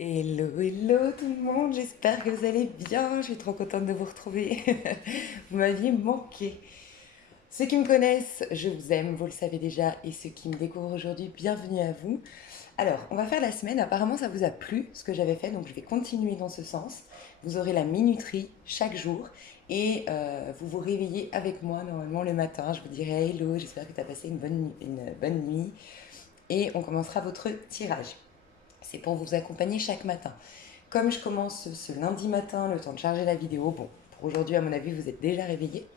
Hello, hello tout le monde, j'espère que vous allez bien, je suis trop contente de vous retrouver. Vous m'aviez manqué. Ceux qui me connaissent, je vous aime, vous le savez déjà, et ceux qui me découvrent aujourd'hui, bienvenue à vous. Alors, on va faire la semaine, apparemment ça vous a plu ce que j'avais fait, donc je vais continuer dans ce sens. Vous aurez la minuterie chaque jour, et vous vous réveillez avec moi normalement le matin, je vous dirai hello, j'espère que tu as passé une bonne nuit, et on commencera votre tirage. C'est pour vous accompagner chaque matin. Comme je commence ce lundi matin, le temps de charger la vidéo, bon, pour aujourd'hui, à mon avis, vous êtes déjà réveillés.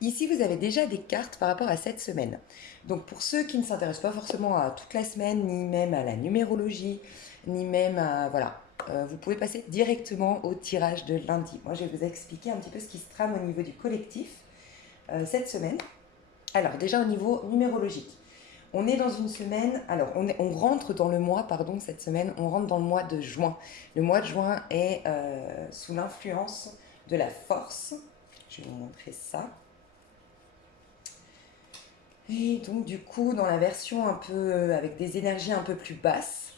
Ici, vous avez déjà des cartes par rapport à cette semaine. Donc, pour ceux qui ne s'intéressent pas forcément à toute la semaine, ni même à la numérologie, ni même à. Voilà. Vous pouvez passer directement au tirage de lundi. Moi, je vais vous expliquer un petit peu ce qui se trame au niveau du collectif cette semaine. Alors, déjà au niveau numérologique. On est dans une semaine, alors on rentre dans le mois, pardon, cette semaine, on rentre dans le mois de juin. Le mois de juin est sous l'influence de la force. Je vais vous montrer ça. Et donc du coup, dans la version un peu avec des énergies un peu plus basses,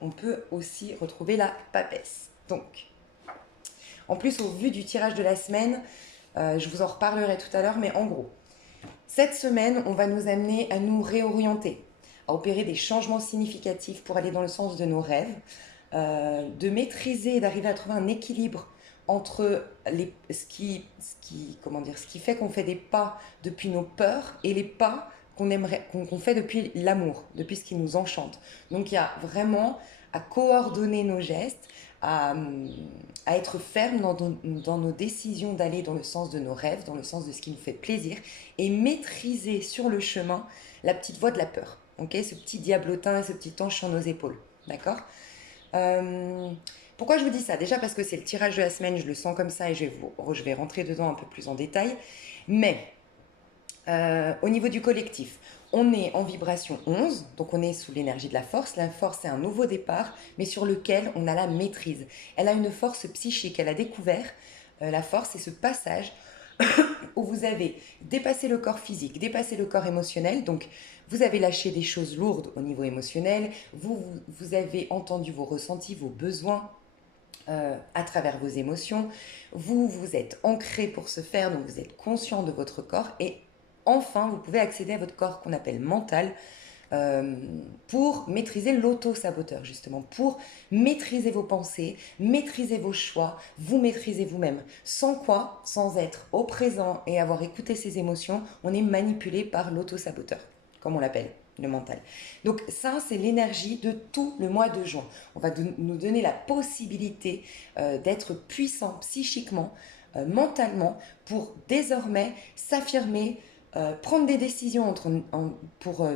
on peut aussi retrouver la papesse. Donc, en plus, au vu du tirage de la semaine, je vous en reparlerai tout à l'heure, mais en gros, cette semaine, on va nous amener à nous réorienter, à opérer des changements significatifs pour aller dans le sens de nos rêves, de maîtriser et d'arriver à trouver un équilibre entre ce qui fait qu'on fait des pas depuis nos peurs et les pas qu'on fait depuis l'amour, depuis ce qui nous enchante. Donc il y a vraiment à coordonner nos gestes, à, à être ferme dans nos décisions d'aller dans le sens de nos rêves, dans le sens de ce qui nous fait plaisir, et maîtriser sur le chemin la petite voix de la peur, ok, ce petit diablotin et ce petit ange sur nos épaules, d'accord. euh, Pourquoi je vous dis ça? Déjà parce que c'est le tirage de la semaine, je le sens comme ça et je vais rentrer dedans un peu plus en détail. Mais au niveau du collectif, on est en vibration 11, donc on est sous l'énergie de la force. La force, c'est un nouveau départ, mais sur lequel on a la maîtrise. Elle a une force psychique, elle a découvert la force, c'est ce passage où vous avez dépassé le corps physique, dépassé le corps émotionnel, donc vous avez lâché des choses lourdes au niveau émotionnel, vous avez entendu vos ressentis, vos besoins, à travers vos émotions. Vous vous êtes ancré pour ce faire, donc vous êtes conscient de votre corps. Et enfin, vous pouvez accéder à votre corps qu'on appelle mental euh, pour maîtriser l'auto-saboteur, justement, pour maîtriser vos pensées, maîtriser vos choix, vous maîtriser vous-même. Sans quoi, sans être au présent et avoir écouté ses émotions, on est manipulé par l'auto-saboteur, comme on l'appelle, le mental. Donc ça, c'est l'énergie de tout le mois de juin. On va nous donner la possibilité d'être puissant psychiquement, mentalement, pour désormais s'affirmer, prendre des décisions pour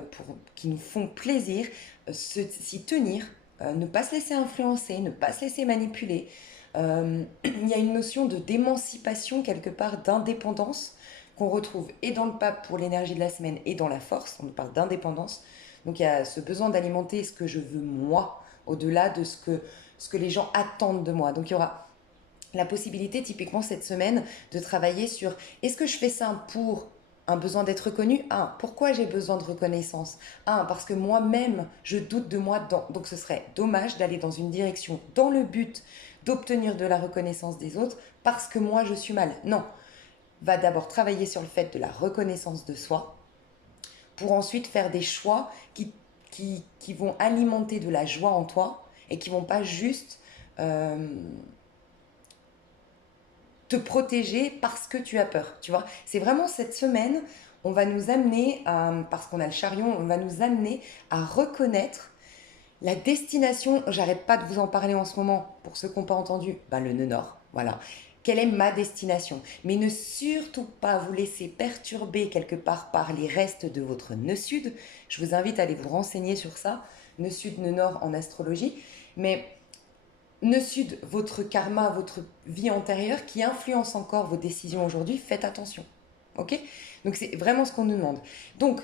qui nous font plaisir, s'y tenir, ne pas se laisser influencer, ne pas se laisser manipuler. Il y a une notion d'émancipation quelque part, d'indépendance qu'on retrouve et dans le pape pour l'énergie de la semaine et dans la force, on nous parle d'indépendance. Donc il y a ce besoin d'alimenter ce que je veux moi, au-delà de ce que les gens attendent de moi. Donc il y aura la possibilité typiquement cette semaine de travailler sur est-ce que je fais ça pour un besoin d'être reconnu. Pourquoi j'ai besoin de reconnaissance. Parce que moi-même, je doute de moi. Donc ce serait dommage d'aller dans une direction dans le but d'obtenir de la reconnaissance des autres parce que moi, je suis mal. Non, va d'abord travailler sur le fait de la reconnaissance de soi pour ensuite faire des choix qui vont alimenter de la joie en toi et qui vont pas juste te protéger parce que tu as peur. Tu vois, c'est vraiment cette semaine, on va nous amener, parce qu'on a le chariot, on va nous amener à reconnaître la destination. J'arrête pas de vous en parler en ce moment, pour ceux qui n'ont pas entendu, le nœud nord, voilà. Quelle est ma destination? Mais ne surtout pas vous laisser perturber quelque part par les restes de votre nœud sud. Je vous invite à aller vous renseigner sur ça, nœud sud, nœud nord en astrologie. Mais nœud sud, votre karma, votre vie antérieure qui influence encore vos décisions aujourd'hui, faites attention. Ok? Donc c'est vraiment ce qu'on nous demande. Donc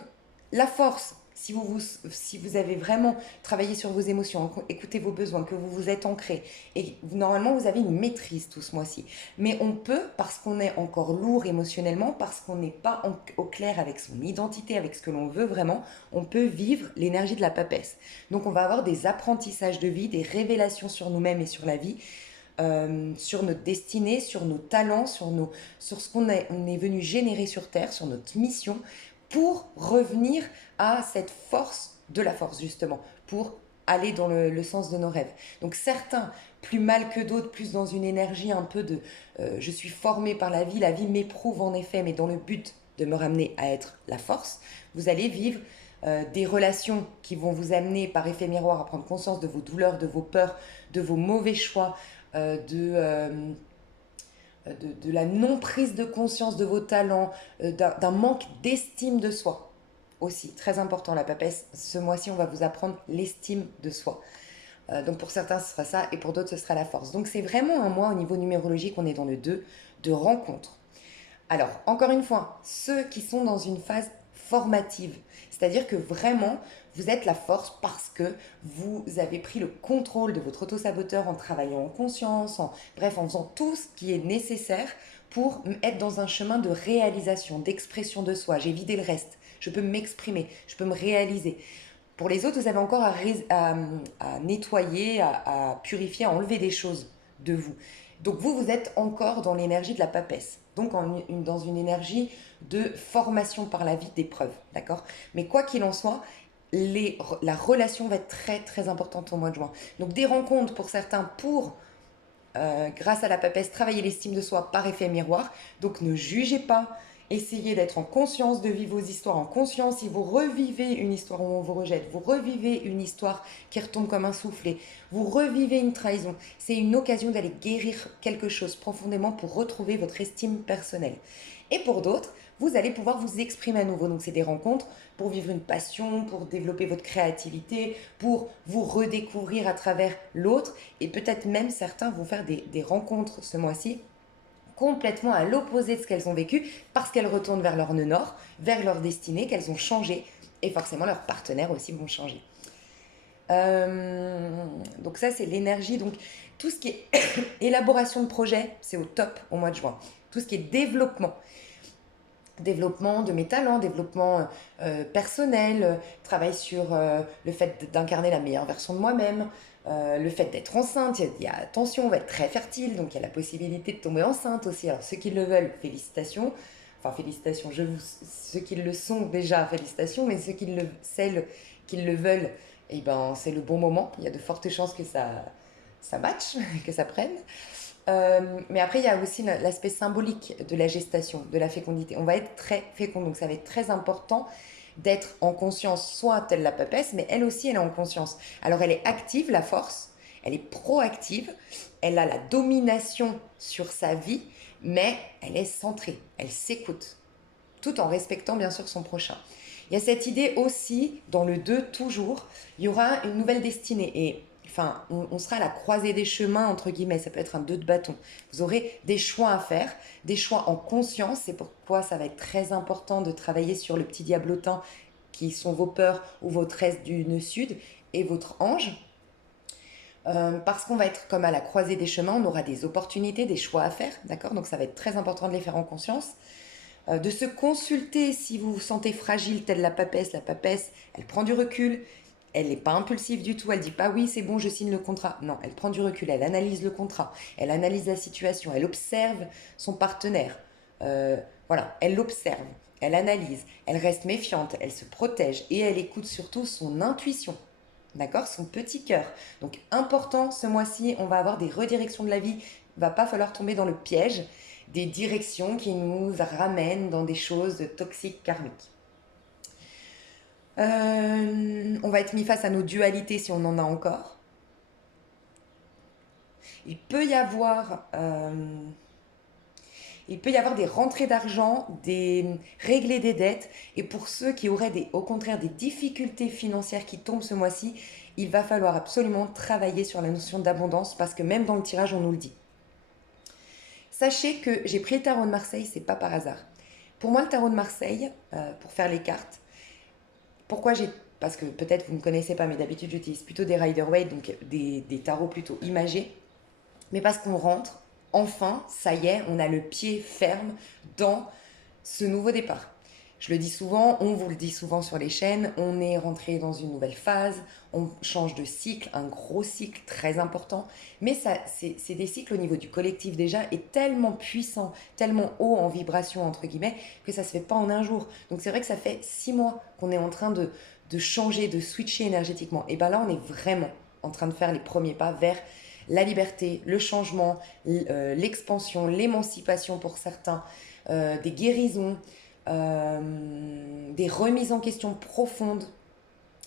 la force, si vous avez vraiment travaillé sur vos émotions, écouté vos besoins, que vous vous êtes ancré, et normalement vous avez une maîtrise tout ce mois-ci. Mais on peut, parce qu'on est encore lourd émotionnellement, parce qu'on n'est pas au clair avec son identité, avec ce que l'on veut vraiment, on peut vivre l'énergie de la papesse. Donc on va avoir des apprentissages de vie, des révélations sur nous-mêmes et sur la vie, sur notre destinée, sur nos talents, sur ce on est venu générer sur Terre, sur notre mission, pour revenir à cette force de la force, justement, pour aller dans le sens de nos rêves. Donc certains, plus mal que d'autres, plus dans une énergie un peu de je suis formé par la vie m'éprouve en effet, mais dans le but de me ramener à être la force, vous allez vivre des relations qui vont vous amener par effet miroir à prendre conscience de vos douleurs, de vos peurs, de vos mauvais choix, de la non-prise de conscience de vos talents, d'un manque d'estime de soi aussi. Très important la papesse, ce mois-ci on va vous apprendre l'estime de soi. Donc pour certains ce sera ça et pour d'autres ce sera la force. Donc c'est vraiment un mois au niveau numérologique, on est dans le 2 de rencontre. Alors, encore une fois, ceux qui sont dans une phase formative, c'est-à-dire que vraiment, vous êtes la force parce que vous avez pris le contrôle de votre auto-saboteur en travaillant en conscience, bref, en faisant tout ce qui est nécessaire pour être dans un chemin de réalisation, d'expression de soi. J'ai vidé le reste, je peux m'exprimer, je peux me réaliser. Pour les autres, vous avez encore à nettoyer, à purifier, à enlever des choses de vous. Donc vous êtes encore dans l'énergie de la papesse. Donc dans une énergie de formation par la vie, d'épreuve, d'accord? Mais quoi qu'il en soit, la relation va être très très importante au mois de juin. Donc des rencontres pour certains pour, grâce à la papesse, travailler l'estime de soi par effet miroir. Donc ne jugez pas, essayez d'être en conscience, de vivre vos histoires en conscience. Si vous revivez une histoire où on vous rejette, vous revivez une histoire qui retombe comme un soufflet, vous revivez une trahison, c'est une occasion d'aller guérir quelque chose profondément pour retrouver votre estime personnelle. Et pour d'autres, vous allez pouvoir vous exprimer à nouveau. Donc c'est des rencontres pour vivre une passion, pour développer votre créativité, pour vous redécouvrir à travers l'autre. Et peut-être même certains vont faire des rencontres ce mois-ci complètement à l'opposé de ce qu'elles ont vécu, parce qu'elles retournent vers leur nœud nord, vers leur destinée, qu'elles ont changé, et forcément leurs partenaires aussi vont changer. Donc ça c'est l'énergie, donc tout ce qui est élaboration de projet, c'est au top au mois de juin. Tout ce qui est développement de mes talents, développement personnel, travail sur le fait d'incarner la meilleure version de moi-même, le fait d'être enceinte, il y a attention, on va être très fertile, donc il y a la possibilité de tomber enceinte aussi. Alors ceux qui le veulent, félicitations. Enfin félicitations, ceux qui le sont déjà, félicitations, mais celles qui le veulent, eh ben, c'est le bon moment. Il y a de fortes chances que ça matche, que ça prenne. Mais après, il y a aussi l'aspect symbolique de la gestation, de la fécondité. On va être très fécond, donc ça va être très important d'être en conscience, soit telle la papesse, mais elle aussi, elle est en conscience. Alors, elle est active, la force, elle est proactive, elle a la domination sur sa vie, mais elle est centrée, elle s'écoute, tout en respectant bien sûr son prochain. Il y a cette idée aussi, dans le 2 toujours, il y aura une nouvelle destinée. Et enfin, on sera à la croisée des chemins, entre guillemets, ça peut être un 2 de bâton. Vous aurez des choix à faire, des choix en conscience, c'est pourquoi ça va être très important de travailler sur le petit diablotin, qui sont vos peurs ou votre est du nœud sud, et votre ange. Parce qu'on va être comme à la croisée des chemins, on aura des opportunités, des choix à faire, d'accord? Donc ça va être très important de les faire en conscience. De se consulter si vous vous sentez fragile, telle la papesse. La papesse, elle prend du recul, elle n'est pas impulsive du tout, elle dit pas oui c'est bon je signe le contrat. Non, elle prend du recul, elle analyse le contrat, elle analyse la situation, elle observe son partenaire. Voilà, elle l'observe, elle analyse, elle reste méfiante, elle se protège et elle écoute surtout son intuition. D'accord? Son petit cœur. Donc important, ce mois-ci, on va avoir des redirections de la vie. Il va pas falloir tomber dans le piège des directions qui nous ramènent dans des choses toxiques, karmiques. On va être mis face à nos dualités si on en a encore. Il peut y avoir des rentrées d'argent, régler des dettes. Et pour ceux qui auraient au contraire des difficultés financières qui tombent ce mois-ci, il va falloir absolument travailler sur la notion d'abondance parce que même dans le tirage, on nous le dit. Sachez que j'ai pris le tarot de Marseille, c'est pas par hasard. Pour moi, le tarot de Marseille, pour faire les cartes, pourquoi j'ai parce que peut-être vous ne connaissez pas, mais d'habitude j'utilise plutôt des Rider-Waite, donc des tarots plutôt imagés, mais parce qu'on rentre, enfin, ça y est, on a le pied ferme dans ce nouveau départ. Je le dis souvent, on vous le dit souvent sur les chaînes, on est rentré dans une nouvelle phase, on change de cycle, un gros cycle très important, mais ça, c'est des cycles au niveau du collectif déjà et tellement puissant, tellement haut en vibration entre guillemets, que ça se fait pas en un jour. Donc c'est vrai que ça fait 6 mois qu'on est en train de changer, de switcher énergétiquement. Et bien là, on est vraiment en train de faire les premiers pas vers la liberté, le changement, l'expansion, l'émancipation pour certains, des guérisons, des remises en question profondes,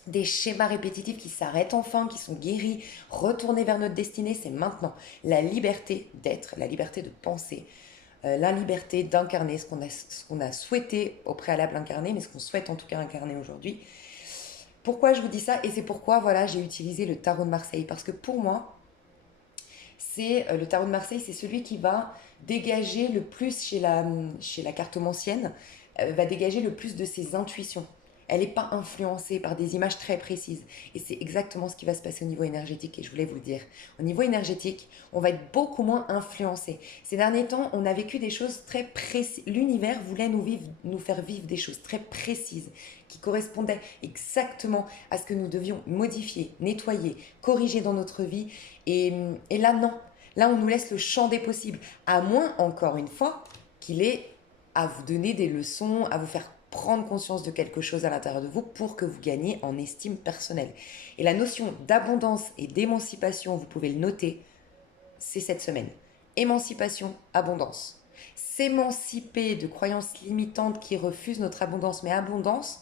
des schémas répétitifs qui s'arrêtent enfin, qui sont guéris, retourner vers notre destinée, c'est maintenant. La liberté d'être, la liberté de penser, la liberté d'incarner ce qu'on a souhaité au préalable incarner, mais ce qu'on souhaite en tout cas incarner aujourd'hui. Pourquoi je vous dis ça? Et c'est pourquoi voilà, j'ai utilisé le tarot de Marseille. Parce que pour moi, c'est le tarot de Marseille, c'est celui qui va dégager le plus chez la cartomancienne, va dégager le plus de ses intuitions. Elle n'est pas influencée par des images très précises. Et c'est exactement ce qui va se passer au niveau énergétique, et je voulais vous le dire. Au niveau énergétique, on va être beaucoup moins influencé. Ces derniers temps, on a vécu des choses très précises. L'univers voulait nous faire vivre des choses très précises, qui correspondaient exactement à ce que nous devions modifier, nettoyer, corriger dans notre vie. Et là, non. Là, on nous laisse le champ des possibles. À moins, encore une fois, qu'il ait à vous donner des leçons, à vous faire prendre conscience de quelque chose à l'intérieur de vous pour que vous gagniez en estime personnelle. Et la notion d'abondance et d'émancipation, vous pouvez le noter, c'est cette semaine. Émancipation, abondance. S'émanciper de croyances limitantes qui refusent notre abondance, mais abondance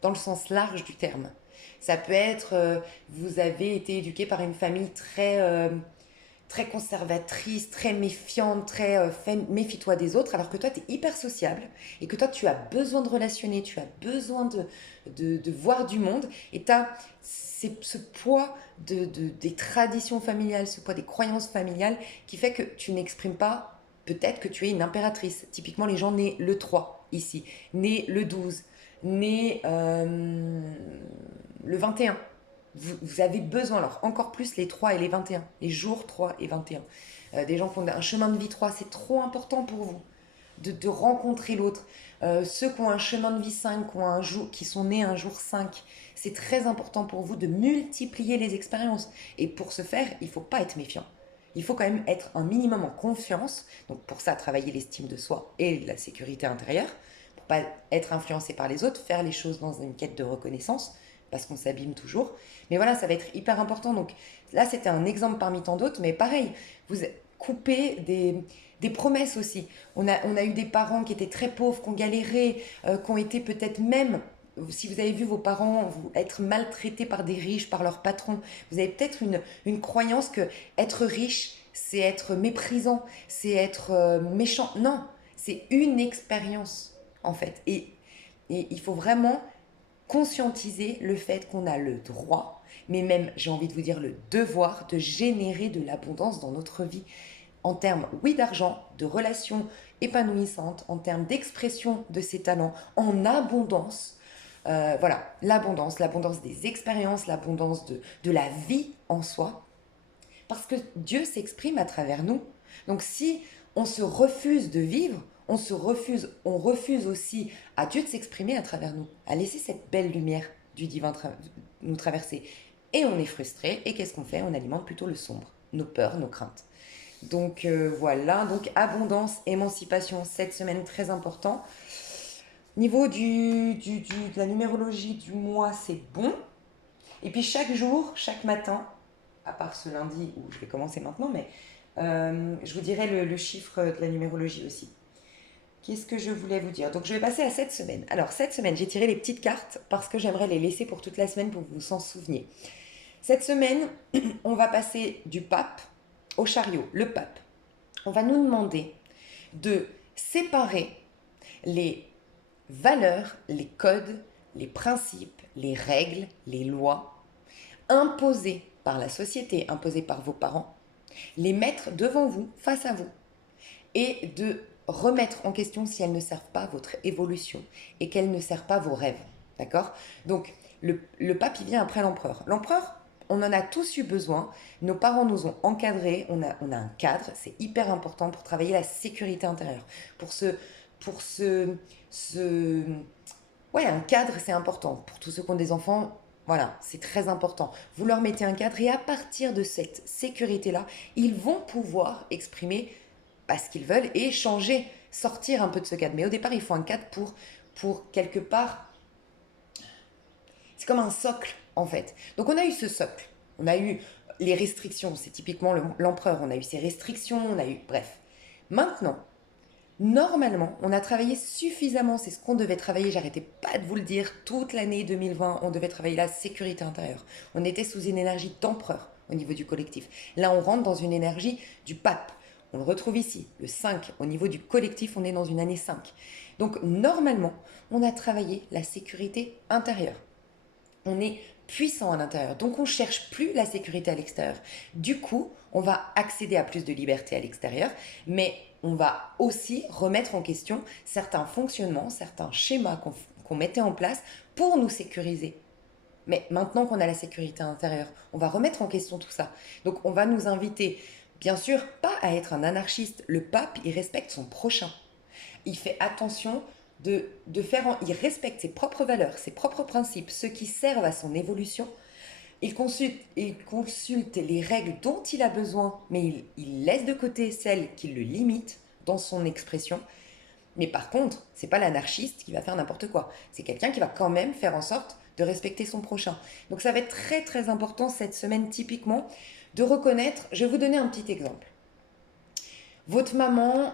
dans le sens large du terme. Ça peut être, vous avez été éduqué par une famille très conservatrice, très méfiante, méfie-toi des autres, alors que toi, tu es hyper sociable et que toi, tu as besoin de relationner, tu as besoin de voir du monde et tu as ce poids des traditions familiales, ce poids des croyances familiales qui fait que tu n'exprimes pas peut-être que tu es une impératrice. Typiquement, les gens nés le 3 ici, nés le 12, nés le 21. Vous avez besoin, alors encore plus les 3 et les 21, les jours 3 et 21. Des gens qui ont un chemin de vie 3, c'est trop important pour vous de rencontrer l'autre. Ceux qui ont un chemin de vie 5, qui sont nés un jour 5, c'est très important pour vous de multiplier les expériences. Et pour ce faire, il ne faut pas être méfiant. Il faut quand même être un minimum en confiance. Donc pour ça, travailler l'estime de soi et la sécurité intérieure. Pour pas être influencé par les autres, faire les choses dans une quête de reconnaissance parce qu'on s'abîme toujours. Mais voilà, ça va être hyper important. Donc là, c'était un exemple parmi tant d'autres, mais pareil, vous coupez des promesses aussi. On a eu des parents qui étaient très pauvres, qui ont galéré, qui ont été peut-être même, si vous avez vu vos parents être maltraités par des riches, par leurs patrons, vous avez peut-être une croyance que être riche, c'est être méprisant, c'est être méchant. Non, c'est une expérience, en fait. Et il faut vraiment conscientiser le fait qu'on a le droit, mais même, j'ai envie de vous dire, le devoir de générer de l'abondance dans notre vie. En termes, oui, d'argent, de relations épanouissantes, en termes d'expression de ses talents, en abondance. Voilà, l'abondance des expériences, l'abondance de la vie en soi. Parce que Dieu s'exprime à travers nous. Donc si on se refuse de vivre, on refuse aussi à Dieu de s'exprimer à travers nous, à laisser cette belle lumière du divin nous traverser. Et on est frustré, et qu'est-ce qu'on fait? On alimente plutôt le sombre, nos peurs, nos craintes. Donc voilà, donc abondance, émancipation, cette semaine très important. Niveau de la numérologie du mois, c'est bon. Et puis chaque jour, chaque matin, à part ce lundi où je vais commencer maintenant, mais je vous dirai le chiffre de la numérologie aussi. Qu'est-ce que je voulais vous dire? Donc je vais passer à cette semaine. Alors cette semaine, j'ai tiré les petites cartes parce que j'aimerais les laisser pour toute la semaine pour que vous vous en souveniez. Cette semaine, on va passer du pape au chariot, le pape. On va nous demander de séparer les valeurs, les codes, les principes, les règles, les lois imposées par la société, imposées par vos parents, les mettre devant vous, face à vous, et de remettre en question si elles ne servent pas votre évolution et qu'elles ne servent pas vos rêves. D'accord? Donc, Le pape, il vient après l'empereur. L'empereur, on en a tous eu besoin. Nos parents nous ont encadrés. On a un cadre. C'est hyper important pour travailler la sécurité intérieure. Pour ce, pour ce, ouais, un cadre, c'est important. Pour tous ceux qui ont des enfants, voilà, c'est très important. Vous leur mettez un cadre et à partir de cette sécurité-là, ils vont pouvoir exprimer ce qu'ils veulent et changer, sortir un peu de ce cadre. Mais au départ, il faut un cadre pour quelque part, c'est comme un socle en fait. Donc on a eu ce socle, on a eu les restrictions, c'est typiquement l'empereur, on a eu ses restrictions, on a eu, bref. Maintenant, normalement, on a travaillé suffisamment, c'est ce qu'on devait travailler, j'arrêtais pas de vous le dire, toute l'année 2020, on devait travailler la sécurité intérieure. On était sous une énergie d'empereur au niveau du collectif. Là, on rentre dans une énergie du pape. On le retrouve ici, le 5. Au niveau du collectif, on est dans une année 5. Donc, normalement, on a travaillé la sécurité intérieure. On est puissant à l'intérieur. Donc on ne cherche plus la sécurité à l'extérieur. Du coup, on va accéder à plus de liberté à l'extérieur, mais on va aussi remettre en question certains fonctionnements, certains schémas qu'on mettait en place pour nous sécuriser. Mais maintenant qu'on a la sécurité intérieure, on va remettre en question tout ça. Donc on va nous inviter, bien sûr, pas à être un anarchiste. Le pape, il respecte son prochain. Il fait attention il respecte ses propres valeurs, ses propres principes, ceux qui servent à son évolution. Il consulte les règles dont il a besoin, mais il laisse de côté celles qui le limitent dans son expression. Mais par contre, c'est pas l'anarchiste qui va faire n'importe quoi. C'est quelqu'un qui va quand même faire en sorte de respecter son prochain. Donc ça va être très très important cette semaine typiquement de reconnaître. Je vais vous donner un petit exemple. Votre maman,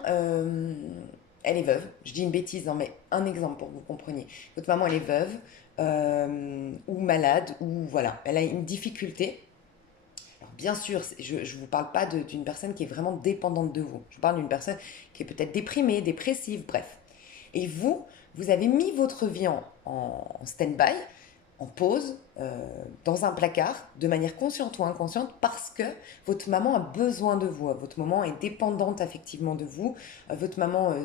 elle est veuve. Je dis une bêtise, hein, mais un exemple pour que vous compreniez. Votre maman, elle est veuve ou malade, ou voilà, elle a une difficulté. Alors, bien sûr, je ne vous parle pas d'une personne qui est vraiment dépendante de vous. Je parle d'une personne qui est peut-être déprimée, dépressive, bref. Et vous avez mis votre vie en stand-by, en pause, dans un placard, de manière consciente ou inconsciente, parce que votre maman a besoin de vous, votre maman est dépendante affectivement de vous, votre maman...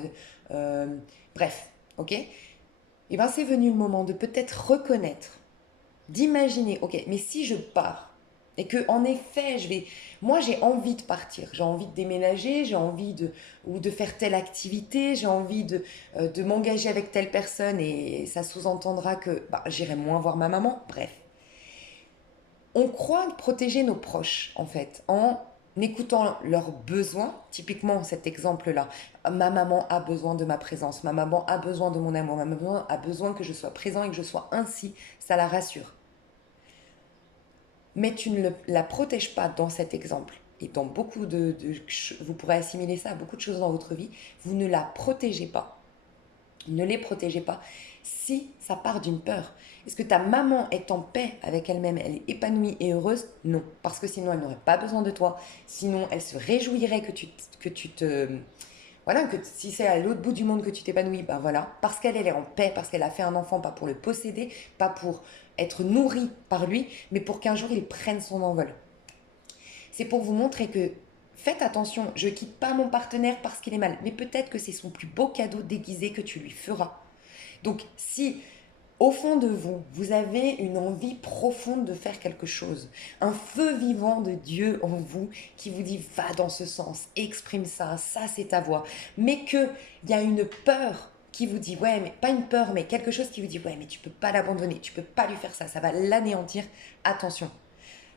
bref, ok. Et bien c'est venu le moment de peut-être reconnaître, d'imaginer, ok, mais si je pars, et que en effet, moi j'ai envie de partir, j'ai envie de déménager, ou de faire telle activité, j'ai envie de m'engager avec telle personne, et ça sous-entendra que j'irai moins voir ma maman, bref. On croit protéger nos proches, en fait, en écoutant leurs besoins. Typiquement, cet exemple-là. Ma maman a besoin de ma présence, ma maman a besoin de mon amour, ma maman a besoin que je sois présent et que je sois ainsi, ça la rassure. Mais tu ne la protèges pas dans cet exemple. Et dans beaucoup vous pourrez assimiler ça à beaucoup de choses dans votre vie. Vous ne la protégez pas. Ne les protégez pas si ça part d'une peur. Est-ce que ta maman est en paix avec elle-même, elle est épanouie et heureuse? Non, parce que sinon elle n'aurait pas besoin de toi. Sinon elle se réjouirait voilà, que si c'est à l'autre bout du monde que tu t'épanouis, voilà, parce qu'elle est en paix, parce qu'elle a fait un enfant, pas pour le posséder, pas pour être nourrie par lui, mais pour qu'un jour il prenne son envol. C'est pour vous montrer que faites attention, je ne quitte pas mon partenaire parce qu'il est mal, mais peut-être que c'est son plus beau cadeau déguisé que tu lui feras. Donc si au fond de vous, vous avez une envie profonde de faire quelque chose, un feu vivant de Dieu en vous qui vous dit va dans ce sens, exprime ça, ça c'est ta voix, mais qu'il y a une peur qui vous dit ouais, mais pas une peur, mais quelque chose qui vous dit ouais, mais tu peux pas l'abandonner, tu peux pas lui faire ça, ça va l'anéantir, attention.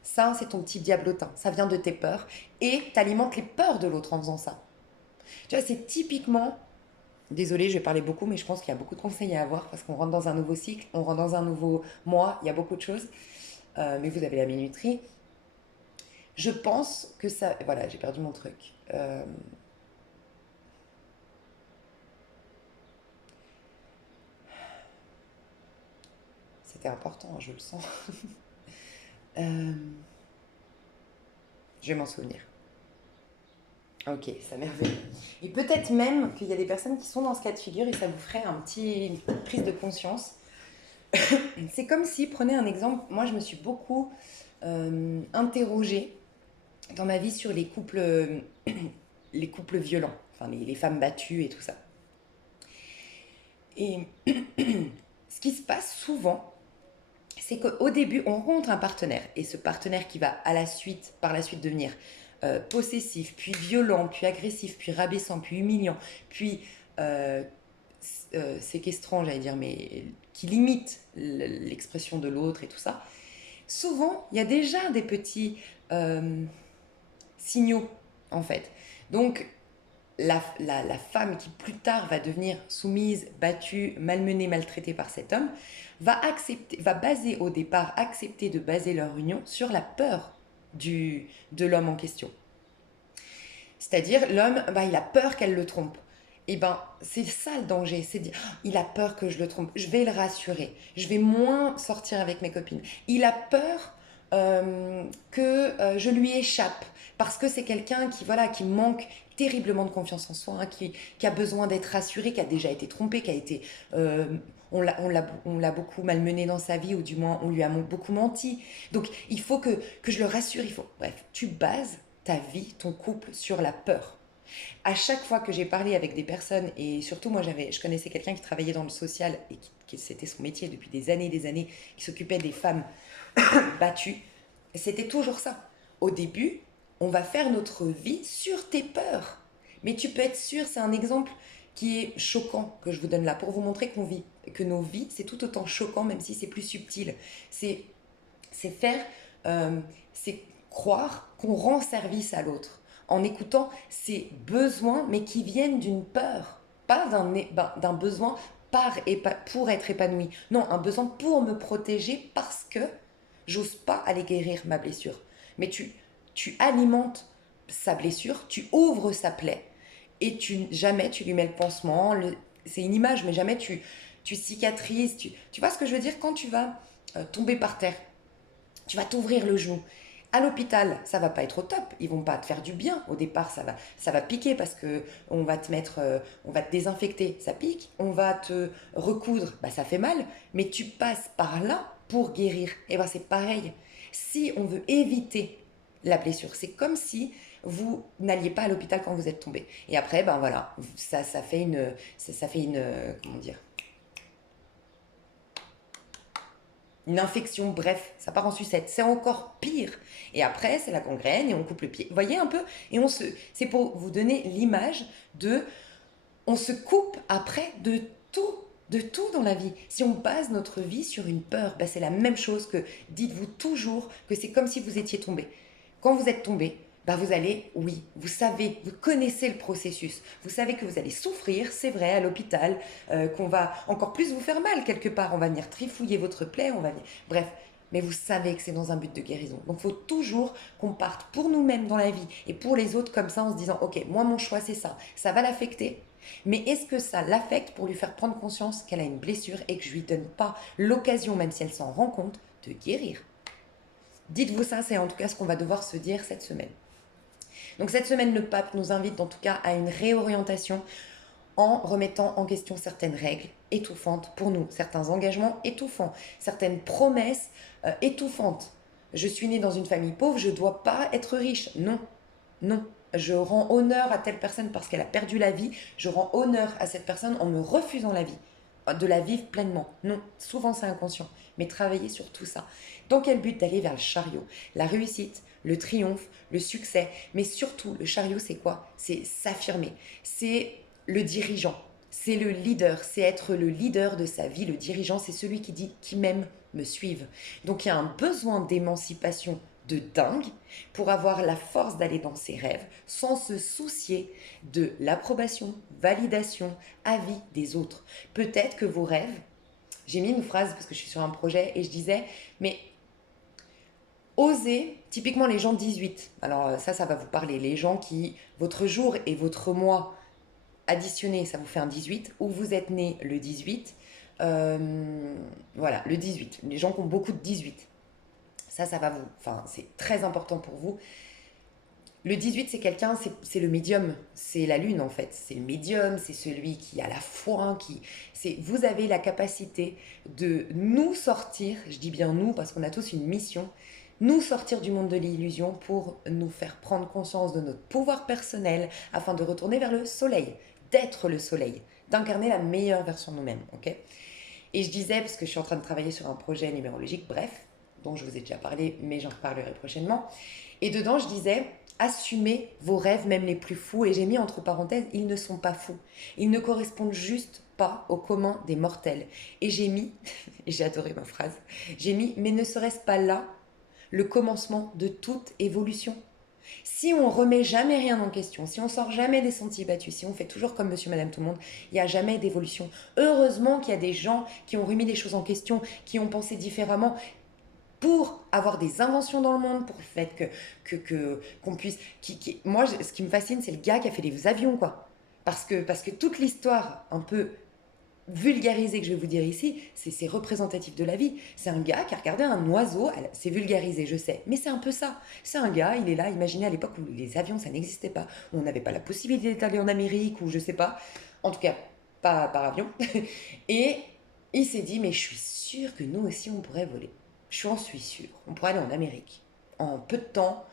Ça, c'est ton petit diablotin, ça vient de tes peurs et t'alimentes les peurs de l'autre en faisant ça. Tu vois, c'est typiquement. Désolée, je vais parler beaucoup, mais je pense qu'il y a beaucoup de conseils à avoir parce qu'on rentre dans un nouveau cycle, on rentre dans un nouveau mois, il y a beaucoup de choses. Mais vous avez la minuterie. Je pense que ça... Voilà, j'ai perdu mon truc. C'était important, je le sens. Euh, je vais m'en souvenir. Ok, ça merveille. Et peut-être même qu'il y a des personnes qui sont dans ce cas de figure et ça vous ferait une petite prise de conscience. C'est comme si, prenez un exemple, moi je me suis beaucoup interrogée dans ma vie sur les couples violents, enfin les femmes battues et tout ça. Et ce qui se passe souvent, c'est qu'au début, on rencontre un partenaire, et ce partenaire qui va par la suite devenir possessif, puis violent, puis agressif, puis rabaissant, puis humiliant, puis euh, séquestrant, j'allais dire, mais qui limite l'expression de l'autre et tout ça, souvent, il y a déjà des petits signaux, en fait. Donc, la femme qui plus tard va devenir soumise, battue, malmenée, maltraitée par cet homme, va baser au départ, accepter de baser leur union sur la peur de l'homme en question. C'est-à-dire, l'homme, bah, il a peur qu'elle le trompe. Et ben, c'est ça le danger, c'est de dire, oh, il a peur que je le trompe, je vais le rassurer, je vais moins sortir avec mes copines. Il a peur que je lui échappe, parce que c'est quelqu'un qui, voilà, qui manque terriblement de confiance en soi, hein, qui a besoin d'être rassuré, qui a déjà été trompé, qui a été... on l'a beaucoup malmené dans sa vie, ou du moins on lui a beaucoup menti. Donc il faut que je le rassure, il faut... Bref, tu bases ta vie, ton couple sur la peur. À chaque fois que j'ai parlé avec des personnes, et surtout moi je connaissais quelqu'un qui travaillait dans le social, et c'était son métier depuis des années, qui s'occupait des femmes battues, c'était toujours ça. Au début, on va faire notre vie sur tes peurs. Mais tu peux être sûr, c'est un exemple qui est choquant que je vous donne là, pour vous montrer que nos vies, c'est tout autant choquant, même si c'est plus subtil. C'est faire, c'est croire qu'on rend service à l'autre en écoutant ses besoins, mais qui viennent d'une peur, pas d'un besoin pour être épanoui. Non, un besoin pour me protéger parce que j'ose pas aller guérir ma blessure. Mais tu alimentes sa blessure, tu ouvres sa plaie, et jamais tu lui mets le pansement. C'est une image, mais jamais tu cicatrises. Tu vois ce que je veux dire? Quand tu vas tomber par terre, tu vas t'ouvrir le genou. À l'hôpital, ça va pas être au top. Ils vont pas te faire du bien. Au départ, ça va piquer parce que on va te mettre, on va te désinfecter, ça pique. On va te recoudre, bah ça fait mal. Mais tu passes par là pour guérir. Et ben c'est pareil. Si on veut éviter la blessure, c'est comme si vous n'alliez pas à l'hôpital quand vous êtes tombé. Et après, ben voilà, ça fait une, comment dire, une infection, bref, ça part en sucette. C'est encore pire. Et après, c'est la gangrène et on coupe le pied. Vous voyez un peu? C'est pour vous donner l'image de, on se coupe après de tout dans la vie. Si on base notre vie sur une peur, ben c'est la même chose que, dites-vous toujours que c'est comme si vous étiez tombé. Quand vous êtes tombé, ben vous allez, oui, vous savez, vous connaissez le processus. Vous savez que vous allez souffrir, c'est vrai, à l'hôpital, qu'on va encore plus vous faire mal quelque part. On va venir trifouiller votre plaie, bref. Mais vous savez que c'est dans un but de guérison. Donc il faut toujours qu'on parte pour nous-mêmes dans la vie et pour les autres comme ça en se disant, ok, moi mon choix c'est ça va l'affecter. Mais est-ce que ça l'affecte pour lui faire prendre conscience qu'elle a une blessure et que je lui donne pas l'occasion, même si elle s'en rend compte, de guérir? Dites-vous ça, c'est en tout cas ce qu'on va devoir se dire cette semaine. Donc cette semaine, le pape nous invite en tout cas à une réorientation en remettant en question certaines règles étouffantes pour nous, certains engagements étouffants, certaines promesses étouffantes. Je suis née dans une famille pauvre, je ne dois pas être riche. Non, non. Je rends honneur à telle personne parce qu'elle a perdu la vie. Je rends honneur à cette personne en me refusant la vie, de la vivre pleinement. Non, souvent c'est inconscient. Mais travailler sur tout ça. Dans quel but? D'aller vers le chariot? La réussite, le triomphe, le succès. Mais surtout, le chariot, c'est quoi? C'est s'affirmer. C'est le dirigeant. C'est le leader. C'est être le leader de sa vie. Le dirigeant, c'est celui qui dit qui m'aime me suivent. Donc il y a un besoin d'émancipation de dingue pour avoir la force d'aller dans ses rêves sans se soucier de l'approbation, validation, avis des autres. Peut-être que vos rêves, j'ai mis une phrase parce que je suis sur un projet et je disais, mais osez, typiquement les gens de 18, alors ça va vous parler, les gens qui, votre jour et votre mois additionnés, ça vous fait un 18, ou vous êtes né le 18, voilà, le 18, les gens qui ont beaucoup de 18. Ça va vous, enfin, c'est très important pour vous. Le 18, c'est quelqu'un, c'est le médium, c'est la lune en fait. C'est le médium, c'est celui qui a la foi, vous avez la capacité de nous sortir, je dis bien nous parce qu'on a tous une mission, nous sortir du monde de l'illusion pour nous faire prendre conscience de notre pouvoir personnel afin de retourner vers le soleil, d'être le soleil, d'incarner la meilleure version de nous-mêmes, ok? Et je disais, parce que je suis en train de travailler sur un projet numérologique, bref, dont je vous ai déjà parlé, mais j'en reparlerai prochainement. Et dedans, je disais, assumez vos rêves, même les plus fous. Et j'ai mis entre parenthèses, ils ne sont pas fous. Ils ne correspondent juste pas au commun des mortels. Et j'ai mis, et j'ai adoré ma phrase, j'ai mis, mais ne serait-ce pas là le commencement de toute évolution? Si on remet jamais rien en question, si on sort jamais des sentiers battus, si on fait toujours comme monsieur, madame, tout le monde, il n'y a jamais d'évolution. Heureusement qu'il y a des gens qui ont remis des choses en question, qui ont pensé différemment pour avoir des inventions dans le monde, pour le fait qu'on puisse... Moi, ce qui me fascine, c'est le gars qui a fait les avions, quoi. Parce que toute l'histoire un peu vulgarisé que je vais vous dire ici, c'est représentatif de la vie. C'est un gars qui a regardé un oiseau, c'est vulgarisé, je sais, mais c'est un peu ça. C'est un gars, il est là, imaginez à l'époque où les avions, ça n'existait pas, où on n'avait pas la possibilité d'aller en Amérique, ou je sais pas, en tout cas, pas par avion. Et il s'est dit, mais je suis sûr que nous aussi, on pourrait voler. Je suis sûr, on pourrait aller en Amérique. En peu de temps,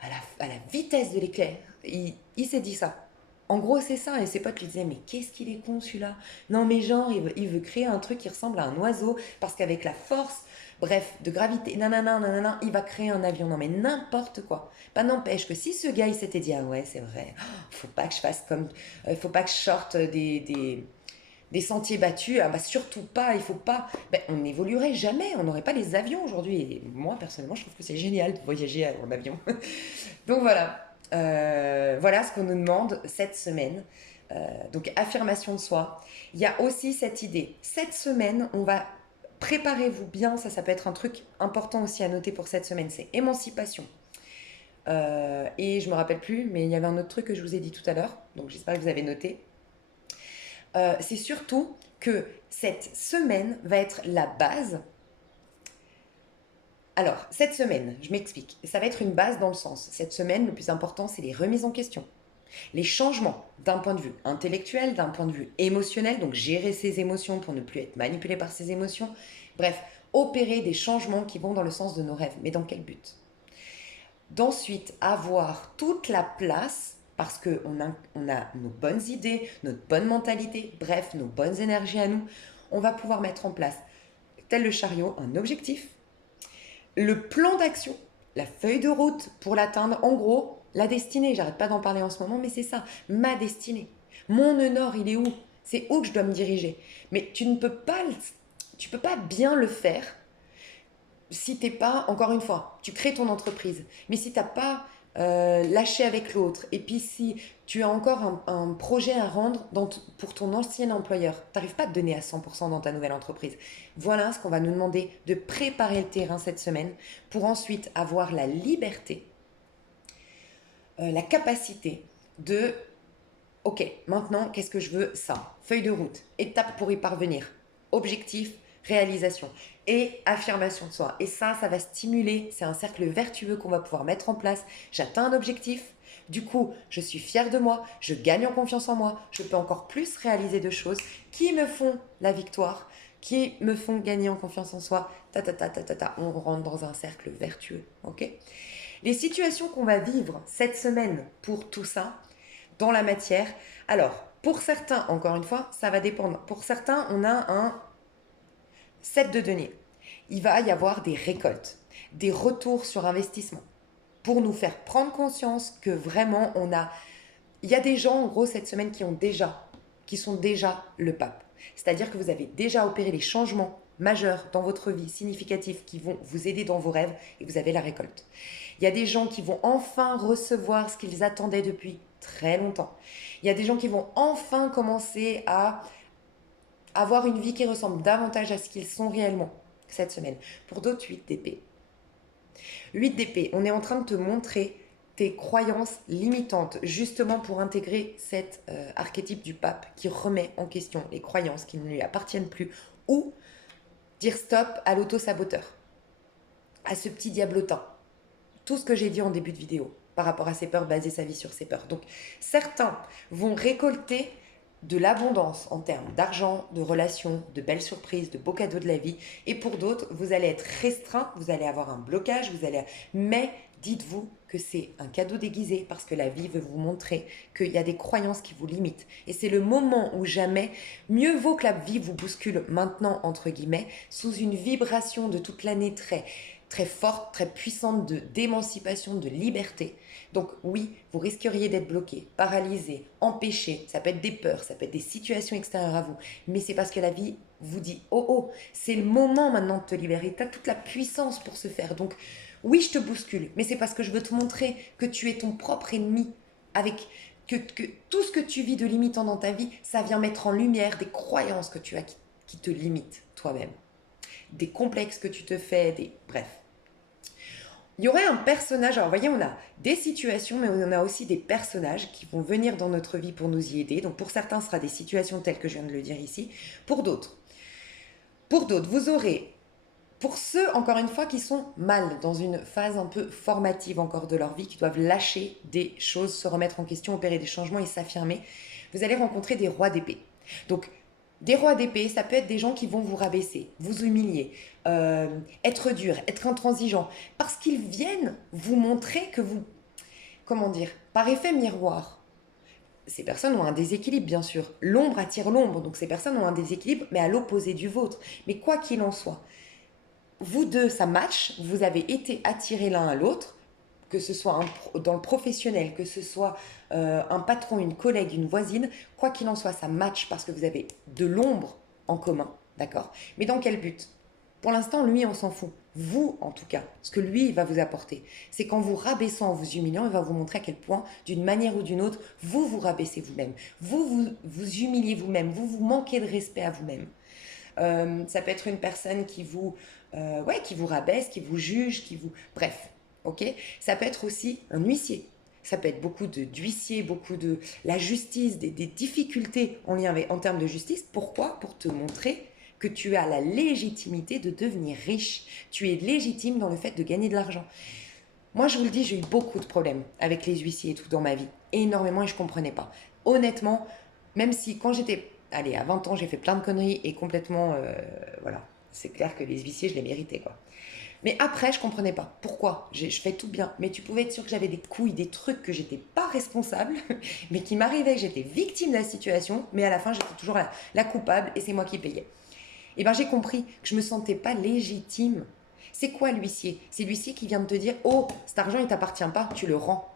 à la vitesse de l'éclair. Il s'est dit ça. En gros, c'est ça. Et ses potes lui disaient, mais qu'est-ce qu'il est con celui-là? Non, mais genre, il veut créer un truc qui ressemble à un oiseau, parce qu'avec la force, bref, de gravité, nanana, nanana, il va créer un avion. Non, mais n'importe quoi. Pas n'empêche que si ce gars, il s'était dit, ah ouais, c'est vrai, faut pas que je fasse comme. Faut pas que je sorte des sentiers battus, ah bah surtout pas, il faut pas. Ben, on n'évoluerait jamais, on n'aurait pas les avions aujourd'hui. Et moi, personnellement, je trouve que c'est génial de voyager en avion. Donc voilà. Voilà ce qu'on nous demande cette semaine. Donc affirmation de soi. Il y a aussi cette idée. Cette semaine, on va préparez-vous bien. Ça peut être un truc important aussi à noter pour cette semaine. C'est émancipation. Et je me rappelle plus, mais il y avait un autre truc que je vous ai dit tout à l'heure. Donc j'espère que vous avez noté. C'est surtout que cette semaine va être la base. Alors, cette semaine, je m'explique, ça va être une base dans le sens. Cette semaine, le plus important, c'est les remises en question. Les changements d'un point de vue intellectuel, d'un point de vue émotionnel, donc gérer ses émotions pour ne plus être manipulé par ses émotions. Bref, opérer des changements qui vont dans le sens de nos rêves. Mais dans quel but? D'ensuite, avoir toute la place, parce qu'on a nos bonnes idées, notre bonne mentalité, bref, nos bonnes énergies à nous, on va pouvoir mettre en place, tel le chariot, un objectif, le plan d'action, la feuille de route pour l'atteindre, en gros, la destinée. J'arrête pas d'en parler en ce moment, mais c'est ça, ma destinée. Mon nœud nord, il est où? C'est où que je dois me diriger? Mais tu peux pas bien le faire si t'es pas, encore une fois, tu crées ton entreprise, mais si t'as pas lâché avec l'autre, et puis si tu as encore un projet à rendre pour ton ancien employeur, t'arrives pas à te donner à 100% dans ta nouvelle entreprise. Voilà ce qu'on va nous demander de préparer le terrain cette semaine pour ensuite avoir la liberté, la capacité de ok, maintenant qu'est-ce que je veux? Ça, feuille de route, étape pour y parvenir, objectif, réalisation et affirmation de soi. Et ça va stimuler, c'est un cercle vertueux qu'on va pouvoir mettre en place. J'atteins un objectif, du coup, je suis fière de moi, je gagne en confiance en moi, je peux encore plus réaliser de choses qui me font la victoire, qui me font gagner en confiance en soi. On rentre dans un cercle vertueux, ok? Les situations qu'on va vivre cette semaine pour tout ça, dans la matière, alors, pour certains, encore une fois, ça va dépendre. Pour certains, on a un set de données. Il va y avoir des récoltes, des retours sur investissement pour nous faire prendre conscience que vraiment on a... Il y a des gens en gros cette semaine qui sont déjà le pape. C'est-à-dire que vous avez déjà opéré les changements majeurs dans votre vie, significatifs, qui vont vous aider dans vos rêves et vous avez la récolte. Il y a des gens qui vont enfin recevoir ce qu'ils attendaient depuis très longtemps. Il y a des gens qui vont enfin commencer à avoir une vie qui ressemble davantage à ce qu'ils sont réellement cette semaine. Pour d'autres, 8 d'épée. 8 d'épée, on est en train de te montrer tes croyances limitantes, justement pour intégrer cet archétype du pape qui remet en question les croyances qui ne lui appartiennent plus, ou dire stop à l'auto-saboteur, à ce petit diablotin. Tout ce que j'ai dit en début de vidéo par rapport à ses peurs, baser sa vie sur ses peurs. Donc certains vont récolter de l'abondance en termes d'argent, de relations, de belles surprises, de beaux cadeaux de la vie. Et pour d'autres, vous allez être restreint, vous allez avoir un blocage, mais dites-vous que c'est un cadeau déguisé parce que la vie veut vous montrer qu'il y a des croyances qui vous limitent. Et c'est le moment où jamais, mieux vaut que la vie vous bouscule maintenant, entre guillemets, sous une vibration de toute l'année très, très forte, très puissante d'émancipation, de liberté. Donc oui, vous risqueriez d'être bloqué, paralysé, empêché. Ça peut être des peurs, ça peut être des situations extérieures à vous. Mais c'est parce que la vie vous dit, oh oh, c'est le moment maintenant de te libérer. Tu as toute la puissance pour se faire. Donc oui, je te bouscule, mais c'est parce que je veux te montrer que tu es ton propre ennemi. Avec que tout ce que tu vis de limitant dans ta vie, ça vient mettre en lumière des croyances que tu as qui te limitent toi-même. Des complexes que tu te fais, bref. Il y aurait un personnage, alors vous voyez, on a des situations, mais on a aussi des personnages qui vont venir dans notre vie pour nous y aider. Donc pour certains, ce sera des situations telles que je viens de le dire ici. Pour d'autres, vous aurez, pour ceux, encore une fois, qui sont mal, dans une phase un peu formative encore de leur vie, qui doivent lâcher des choses, se remettre en question, opérer des changements et s'affirmer, vous allez rencontrer des rois d'épée. Donc, des rois d'épée, ça peut être des gens qui vont vous rabaisser, vous humilier, être dur, être intransigeant, parce qu'ils viennent vous montrer que vous, comment dire, par effet miroir, ces personnes ont un déséquilibre, bien sûr. L'ombre attire l'ombre, donc ces personnes ont un déséquilibre, mais à l'opposé du vôtre. Mais quoi qu'il en soit, vous deux, ça match, vous avez été attirés l'un à l'autre, que ce soit dans le professionnel, que ce soit un patron, une collègue, une voisine, quoi qu'il en soit, ça match parce que vous avez de l'ombre en commun, d'accord? Mais dans quel but? Pour l'instant, lui, on s'en fout. Vous, en tout cas, ce que lui va vous apporter, c'est qu'en vous rabaissant, en vous humiliant, il va vous montrer à quel point, d'une manière ou d'une autre, vous vous rabaissez vous-même. Vous humiliez vous-même, vous manquez de respect à vous-même. Ça peut être une personne qui vous rabaisse, qui vous juge, bref, ok. Ça peut être aussi un huissier. Ça peut être beaucoup d'huissiers, beaucoup de la justice, des difficultés en lien en termes de justice. Pourquoi? Pour te montrer que tu as la légitimité de devenir riche. Tu es légitime dans le fait de gagner de l'argent. Moi, je vous le dis, j'ai eu beaucoup de problèmes avec les huissiers et tout dans ma vie. Énormément, et je ne comprenais pas. Honnêtement, même si quand j'étais... Allez, à 20 ans, j'ai fait plein de conneries et complètement... voilà, c'est clair que les huissiers, je les méritais, quoi. Mais après, je ne comprenais pas. Pourquoi? Je fais tout bien. Mais tu pouvais être sûr que j'avais des couilles, des trucs que j'étais pas responsable, mais qui m'arrivaient, que j'étais victime de la situation, mais à la fin, j'étais toujours la coupable et c'est moi qui payais. Et bien, j'ai compris que je ne me sentais pas légitime. C'est quoi l'huissier? C'est l'huissier qui vient de te dire « Oh, cet argent, il ne t'appartient pas, tu le rends. »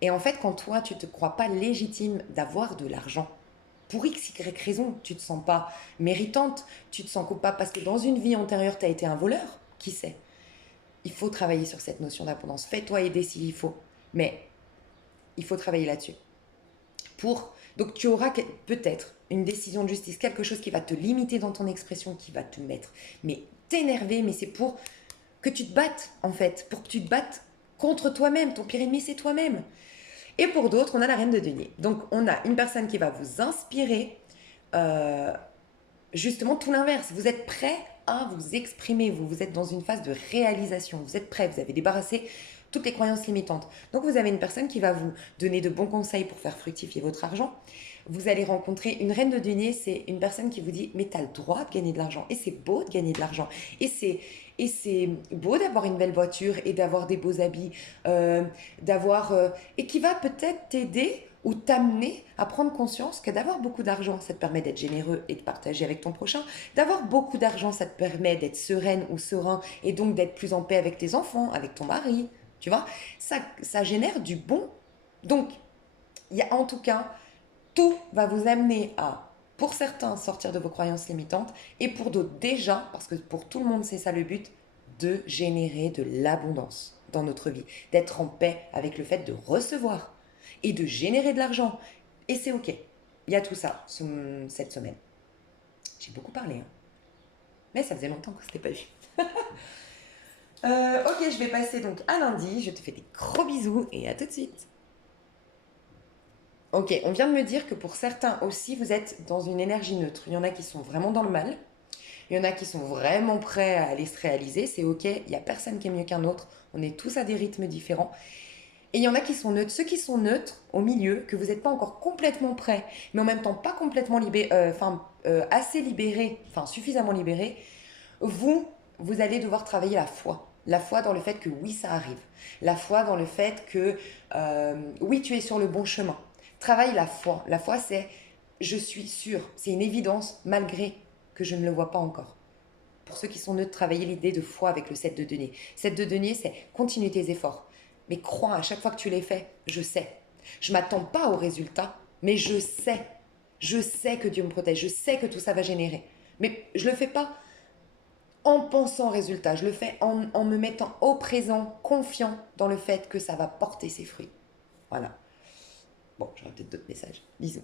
Et en fait, quand toi, tu ne te crois pas légitime d'avoir de l'argent, pour x, y raison, tu ne te sens pas méritante, tu te sens coupable parce que dans une vie antérieure, tu as été un voleur, qui sait? Il faut travailler sur cette notion d'abondance. Fais-toi aider s'il faut, mais il faut travailler là-dessus. Donc tu auras peut-être une décision de justice, quelque chose qui va te limiter dans ton expression, qui va te mettre, mais t'énerver, mais c'est pour que tu te battes en fait, pour que tu te battes contre toi-même. Ton pire ennemi, c'est toi-même. Et pour d'autres, on a la reine de denier. Donc on a une personne qui va vous inspirer, justement tout l'inverse. Vous êtes prêt à vous exprimer, vous êtes dans une phase de réalisation, vous êtes prêt, vous avez débarrassé toutes les croyances limitantes. Donc vous avez une personne qui va vous donner de bons conseils pour faire fructifier votre argent. Vous allez rencontrer une reine de denier, c'est une personne qui vous dit mais tu as le droit de gagner de l'argent et c'est beau de gagner de l'argent et c'est beau d'avoir une belle voiture et d'avoir des beaux habits, et qui va peut-être t'aider ou t'amener à prendre conscience que d'avoir beaucoup d'argent, ça te permet d'être généreux et de partager avec ton prochain. D'avoir beaucoup d'argent, ça te permet d'être sereine ou serein et donc d'être plus en paix avec tes enfants, avec ton mari. Tu vois, ça génère du bon. Donc, il y a en tout cas, tout va vous amener à, pour certains, sortir de vos croyances limitantes et pour d'autres déjà, parce que pour tout le monde c'est ça le but, de générer de l'abondance dans notre vie, d'être en paix avec le fait de recevoir et de générer de l'argent. Et c'est ok. Il y a tout ça cette semaine. J'ai beaucoup parlé, hein. Mais ça faisait longtemps que c'était pas vu. Ok, je vais passer donc à lundi. Je te fais des gros bisous et à tout de suite. Ok, on vient de me dire que pour certains aussi, vous êtes dans une énergie neutre. Il y en a qui sont vraiment dans le mal. Il y en a qui sont vraiment prêts à aller se réaliser. C'est ok, il n'y a personne qui est mieux qu'un autre. On est tous à des rythmes différents. Et il y en a qui sont neutres. Ceux qui sont neutres, au milieu, que vous n'êtes pas encore complètement prêts, mais en même temps pas complètement assez libérés, enfin suffisamment libérés, vous allez devoir travailler la foi. La foi dans le fait que oui, ça arrive. La foi dans le fait que oui, tu es sur le bon chemin. Travaille la foi. La foi, c'est je suis sûr, c'est une évidence malgré que je ne le vois pas encore. Pour ceux qui sont neutres, travailler l'idée de foi avec le 7 de denier. 7 de denier, c'est continue tes efforts. Mais crois, à chaque fois que tu les fais, je sais. Je ne m'attends pas au résultat, mais je sais. Je sais que Dieu me protège. Je sais que tout ça va générer. Mais je ne le fais pas en pensant au résultat. Je le fais en me mettant au présent, confiant dans le fait que ça va porter ses fruits. Voilà. Bon, j'aurai peut-être d'autres messages. Bisous.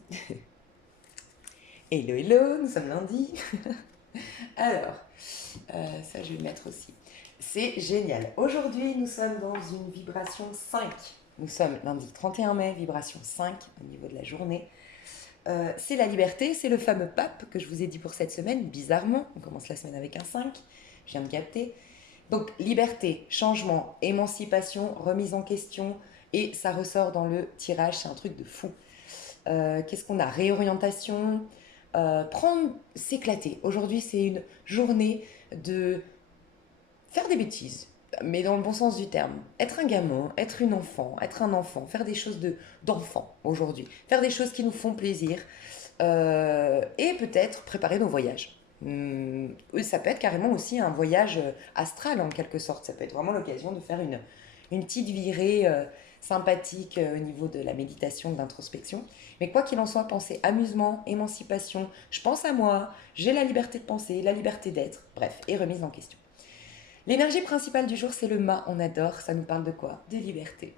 Hello, hello, nous sommes lundi. Alors, ça je vais le mettre aussi. C'est génial. Aujourd'hui, nous sommes dans une vibration 5. Nous sommes lundi 31 mai, vibration 5 au niveau de la journée. C'est la liberté, c'est le fameux pape que je vous ai dit pour cette semaine. Bizarrement, on commence la semaine avec un 5. Je viens de capter. Donc, liberté, changement, émancipation, remise en question. Et ça ressort dans le tirage, c'est un truc de fou. Qu'est-ce qu'on a? Réorientation, s'éclater. Aujourd'hui, c'est une journée de faire des bêtises, mais dans le bon sens du terme. Être un gamin, être une enfant, être un enfant, faire des choses d'enfant aujourd'hui. Faire des choses qui nous font plaisir et peut-être préparer nos voyages. Ça peut être carrément aussi un voyage astral en quelque sorte. Ça peut être vraiment l'occasion de faire une petite virée sympathique au niveau de la méditation, de l'introspection. Mais quoi qu'il en soit, pensez amusement, émancipation, je pense à moi, j'ai la liberté de penser, la liberté d'être, bref, et remise en question. L'énergie principale du jour, c'est le mât, on adore, ça nous parle de quoi? De liberté.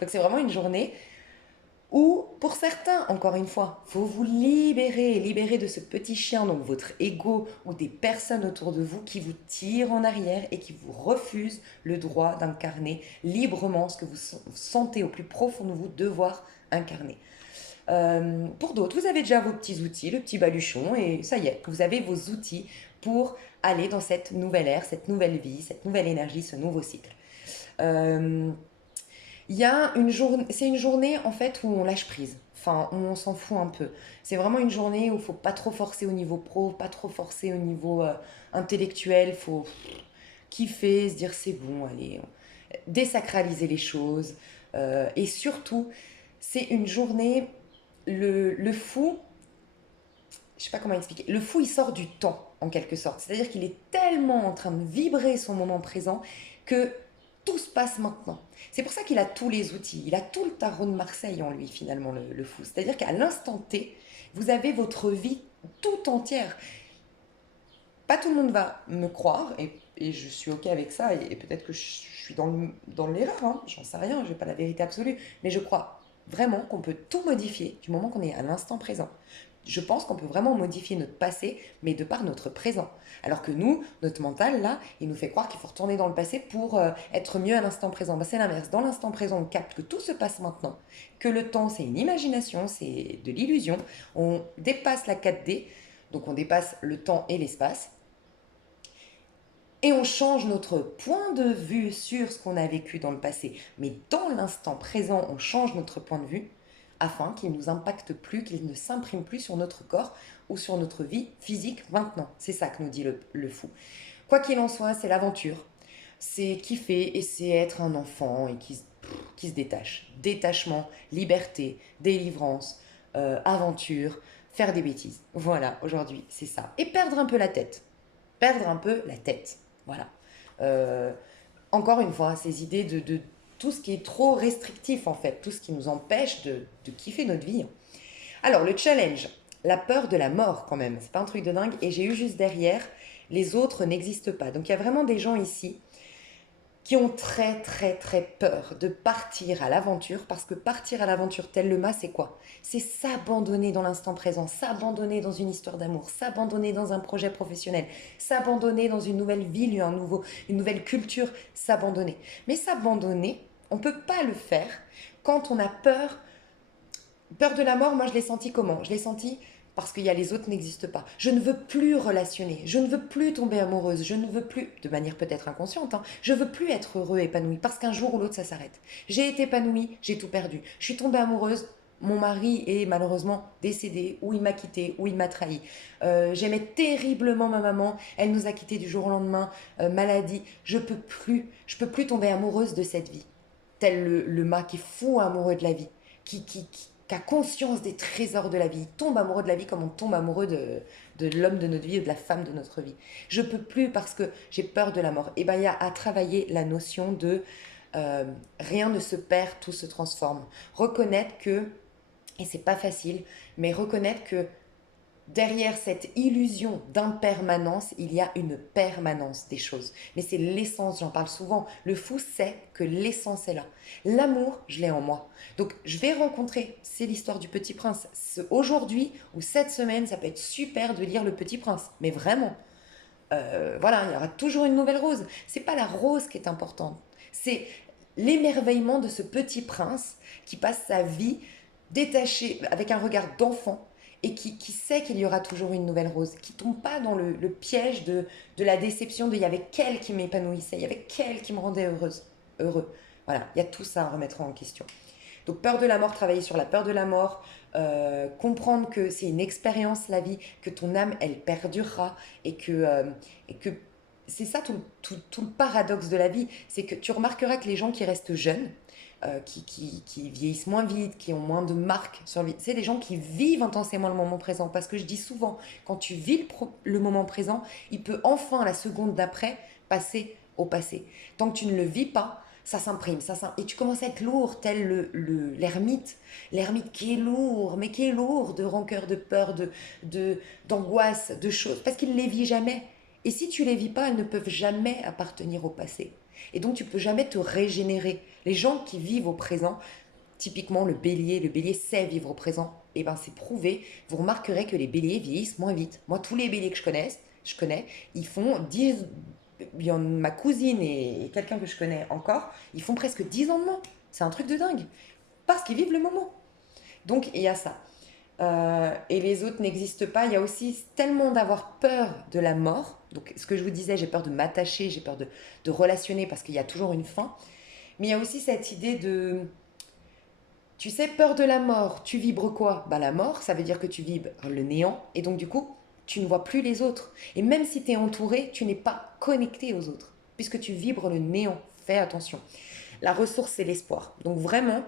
Donc c'est vraiment une journée où, pour certains, encore une fois, il faut vous libérer de ce petit chien, donc votre ego, ou des personnes autour de vous qui vous tirent en arrière et qui vous refusent le droit d'incarner librement ce que vous sentez au plus profond de vous devoir incarner. Pour d'autres, vous avez déjà vos petits outils, le petit baluchon, et ça y est, vous avez vos outils pour aller dans cette nouvelle ère, cette nouvelle vie, cette nouvelle énergie, ce nouveau cycle. C'est une journée en fait où on lâche prise, enfin où on s'en fout un peu. C'est vraiment une journée où il faut pas trop forcer au niveau pro, pas trop forcer au niveau intellectuel, faut kiffer, se dire c'est bon, allez, désacraliser les choses. Et surtout, c'est une journée, le fou, je sais pas comment expliquer, le fou il sort du temps en quelque sorte. C'est-à-dire qu'il est tellement en train de vibrer son moment présent que tout se passe maintenant. C'est pour ça qu'il a tous les outils, il a tout le tarot de Marseille en lui finalement, le fou. C'est-à-dire qu'à l'instant T, vous avez votre vie tout entière. Pas tout le monde va me croire, et je suis ok avec ça, et peut-être que je suis dans l'erreur, hein, j'en sais rien, je n'ai pas la vérité absolue, mais je crois vraiment qu'on peut tout modifier du moment qu'on est à l'instant présent. Je pense qu'on peut vraiment modifier notre passé, mais de par notre présent. Alors que nous, notre mental, là, il nous fait croire qu'il faut retourner dans le passé pour être mieux à l'instant présent. Ben, c'est l'inverse. Dans l'instant présent, on capte que tout se passe maintenant, que le temps, c'est une imagination, c'est de l'illusion. On dépasse la 4D, donc on dépasse le temps et l'espace. Et on change notre point de vue sur ce qu'on a vécu dans le passé. Mais dans l'instant présent, on change notre point de vue afin qu'il ne nous impacte plus, qu'il ne s'imprime plus sur notre corps ou sur notre vie physique maintenant. C'est ça que nous dit le fou. Quoi qu'il en soit, c'est l'aventure. C'est kiffer et c'est être un enfant et qui se détache. Détachement, liberté, délivrance, aventure, faire des bêtises. Voilà, aujourd'hui, c'est ça. Et perdre un peu la tête. Perdre un peu la tête. Voilà. Encore une fois, ces idées de tout ce qui est trop restrictif en fait, tout ce qui nous empêche de kiffer notre vie. Alors le challenge, la peur de la mort quand même, c'est pas un truc de dingue, et j'ai eu juste derrière, les autres n'existent pas. Donc il y a vraiment des gens ici qui ont très très très peur de partir à l'aventure, parce que partir à l'aventure tel le mât, c'est quoi? C'est s'abandonner dans l'instant présent, s'abandonner dans une histoire d'amour, s'abandonner dans un projet professionnel, s'abandonner dans une nouvelle ville, une nouvelle culture, s'abandonner. Mais s'abandonner, on ne peut pas le faire quand on a peur. Peur de la mort, moi je l'ai senti comment? Je l'ai senti parce qu'il y a les autres n'existent pas. Je ne veux plus relationner, je ne veux plus tomber amoureuse, je ne veux plus, de manière peut-être inconsciente, hein, je veux plus être heureux, épanoui, parce qu'un jour ou l'autre ça s'arrête. J'ai été épanouie, j'ai tout perdu. Je suis tombée amoureuse, mon mari est malheureusement décédé, ou il m'a quitté, ou il m'a trahi. J'aimais terriblement ma maman, elle nous a quittés du jour au lendemain, maladie. Je peux plus tomber amoureuse de cette vie. Tel le mât qui est fou amoureux de la vie, qui a conscience des trésors de la vie. Il tombe amoureux de la vie comme on tombe amoureux de l'homme de notre vie ou de la femme de notre vie. Je peux plus parce que j'ai peur de la mort. Et bien, il y a à travailler la notion de rien ne se perd, tout se transforme. Reconnaître que, et c'est pas facile, mais reconnaître que derrière cette illusion d'impermanence, il y a une permanence des choses. Mais c'est l'essence, j'en parle souvent. Le fou sait que l'essence est là. L'amour, je l'ai en moi. Donc je vais rencontrer, c'est l'histoire du Petit Prince. Aujourd'hui ou cette semaine, ça peut être super de lire Le Petit Prince. Mais vraiment, voilà, il y aura toujours une nouvelle rose. C'est pas la rose qui est importante. C'est l'émerveillement de ce petit prince qui passe sa vie détaché, avec un regard d'enfant, et qui sait qu'il y aura toujours une nouvelle rose, qui tombe pas dans le piège de la déception de il y avait qu'elle qui m'épanouissait, il y avait qu'elle qui me rendait heureuse, heureux. Voilà, il y a tout ça à remettre en question. Donc peur de la mort, travailler sur la peur de la mort, comprendre que c'est une expérience la vie, que ton âme elle perdurera et que c'est ça tout le paradoxe de la vie, c'est que tu remarqueras que les gens qui restent jeunes, qui vieillissent moins vite, qui ont moins de marques sur la vie, c'est les gens qui vivent intensément le moment présent. Parce que je dis souvent, quand tu vis le moment présent, il peut enfin, la seconde d'après, passer au passé. Tant que tu ne le vis pas, ça s'imprime, et tu commences à être lourd, tel l'ermite, l'ermite qui est lourd, mais qui est lourd de rancœur, de peur, d'angoisse, de choses, parce qu'il ne les vit jamais. Et si tu les vis pas, elles ne peuvent jamais appartenir au passé. Et donc tu peux jamais te régénérer. Les gens qui vivent au présent, typiquement le bélier sait vivre au présent, et ben c'est prouvé. Vous remarquerez que les béliers vieillissent moins vite. Moi, tous les béliers que je connais, ils font 10, il y en ma cousine et quelqu'un que je connais encore, ils font presque 10 ans de moins. C'est un truc de dingue. Parce qu'ils vivent le moment. Donc il y a ça. Et les autres n'existent pas. Il y a aussi tellement d'avoir peur de la mort. Donc ce que je vous disais, j'ai peur de m'attacher, j'ai peur de relationner parce qu'il y a toujours une fin. Mais il y a aussi cette idée de, tu sais, peur de la mort. Tu vibres quoi? Bah la mort, ça veut dire que tu vibres le néant. Et donc du coup, tu ne vois plus les autres. Et même si tu es entouré, tu n'es pas connecté aux autres. Puisque tu vibres le néant. Fais attention. La ressource, c'est l'espoir. Donc vraiment,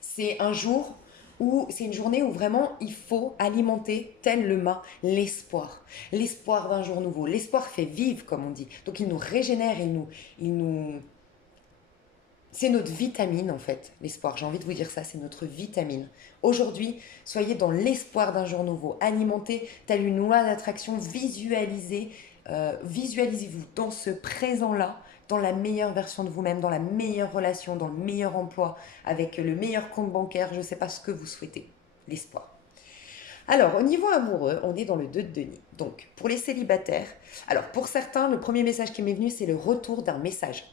c'est un jour où c'est une journée où vraiment il faut alimenter tel le mât l'espoir, l'espoir d'un jour nouveau. L'espoir fait vivre comme on dit. Donc il nous régénère, il nous c'est notre vitamine en fait, l'espoir. J'ai envie de vous dire ça, c'est notre vitamine. Aujourd'hui, soyez dans l'espoir d'un jour nouveau. Alimentez telle une loi d'attraction, visualisez-vous dans ce présent-là, dans la meilleure version de vous-même, dans la meilleure relation, dans le meilleur emploi, avec le meilleur compte bancaire, je ne sais pas ce que vous souhaitez. L'espoir. Alors, au niveau amoureux, on est dans le 2 de denier. Donc, pour les célibataires, alors pour certains, le premier message qui m'est venu, c'est le retour d'un message.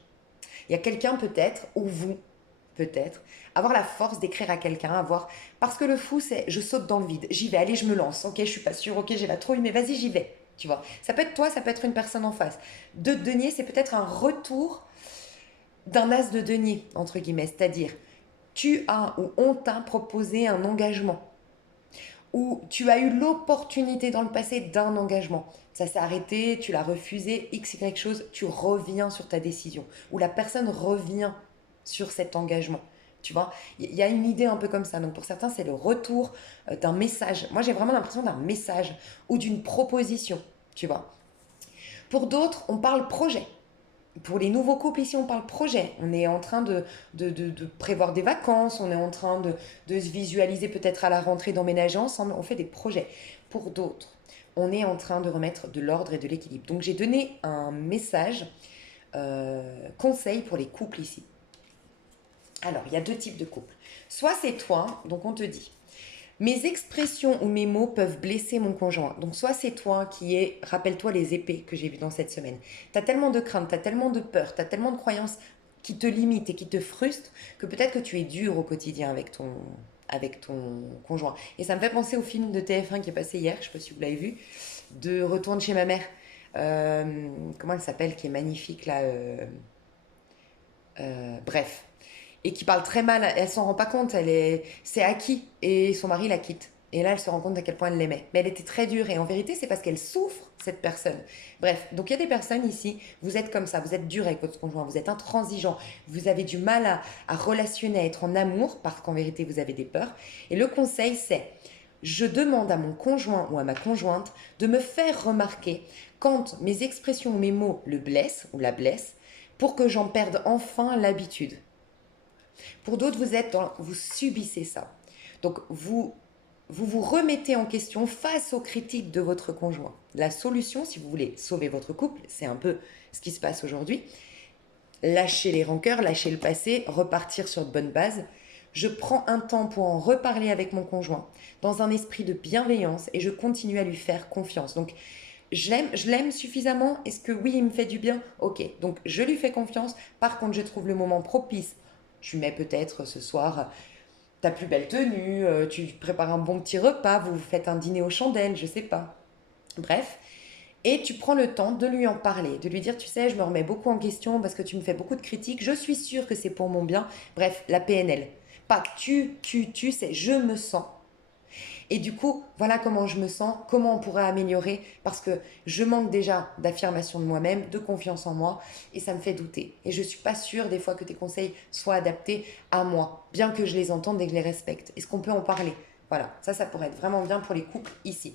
Il y a quelqu'un peut-être, ou vous peut-être, avoir la force d'écrire à quelqu'un, avoir... Parce que le fou, c'est je saute dans le vide, j'y vais, allez, je me lance, ok, je suis pas sûre, ok, j'ai la trouille, mais vas-y, j'y vais, tu vois. Ça peut être toi, ça peut être une personne en face. Deux de denier, c'est peut-être un retour d'un as de denier, entre guillemets, c'est-à-dire tu as ou on t'a proposé un engagement, ou tu as eu l'opportunité dans le passé d'un engagement. Ça s'est arrêté, tu l'as refusé, x, y chose, tu reviens sur ta décision. Ou la personne revient sur cet engagement. Tu vois, il y a une idée un peu comme ça. Donc pour certains, c'est le retour d'un message. Moi, j'ai vraiment l'impression d'un message ou d'une proposition. Tu vois. Pour d'autres, on parle projet. Pour les nouveaux couples, ici, on parle projet. On est en train de prévoir des vacances, on est en train de se visualiser peut-être à la rentrée d'emménager ensemble. On fait des projets. Pour d'autres, on est en train de remettre de l'ordre et de l'équilibre. Donc, j'ai donné un message, conseil pour les couples ici. Alors, il y a deux types de couples. Soit c'est toi, donc on te dit, mes expressions ou mes mots peuvent blesser mon conjoint. Donc soit c'est toi qui es, rappelle-toi les épées que j'ai vues dans cette semaine. Tu as tellement de craintes, tu as tellement de peur, tu as tellement de croyances qui te limitent et qui te frustrent que peut-être que tu es dur au quotidien avec ton conjoint. Et ça me fait penser au film de TF1 qui est passé hier, je ne sais pas si vous l'avez vu, de Retourne chez ma mère. Comment elle s'appelle, qui est magnifique là bref. et qui parle très mal, elle s'en rend pas compte, c'est acquis, et son mari la quitte. Et là, elle se rend compte à quel point elle l'aimait. Mais elle était très dure, et en vérité, c'est parce qu'elle souffre, cette personne. Bref, donc il y a des personnes ici, vous êtes comme ça, vous êtes dur avec votre conjoint, vous êtes intransigeant, vous avez du mal à relationner, à être en amour, parce qu'en vérité, vous avez des peurs. Et le conseil, c'est, je demande à mon conjoint ou à ma conjointe de me faire remarquer quand mes expressions ou mes mots le blessent ou la blessent, pour que j'en perde enfin l'habitude. Pour d'autres, vous subissez ça. Donc, vous remettez en question face aux critiques de votre conjoint. La solution, si vous voulez sauver votre couple, c'est un peu ce qui se passe aujourd'hui. Lâcher les rancœurs, lâcher le passé, repartir sur de bonnes bases. Je prends un temps pour en reparler avec mon conjoint, dans un esprit de bienveillance, et je continue à lui faire confiance. Donc, je l'aime suffisamment. Est-ce que oui, il me fait du bien? Ok, donc je lui fais confiance. Par contre, je trouve le moment propice. Tu mets peut-être ce soir ta plus belle tenue, tu prépares un bon petit repas, vous faites un dîner aux chandelles, je sais pas. Bref, et tu prends le temps de lui en parler, de lui dire, tu sais, je me remets beaucoup en question parce que tu me fais beaucoup de critiques, je suis sûre que c'est pour mon bien. Bref, la PNL. Pas c'est je me sens. Et du coup, voilà comment je me sens, comment on pourrait améliorer, parce que je manque déjà d'affirmation de moi-même, de confiance en moi, et ça me fait douter. Et je ne suis pas sûre des fois que tes conseils soient adaptés à moi, bien que je les entende et que je les respecte. Est-ce qu'on peut en parler? Voilà, ça pourrait être vraiment bien pour les couples ici.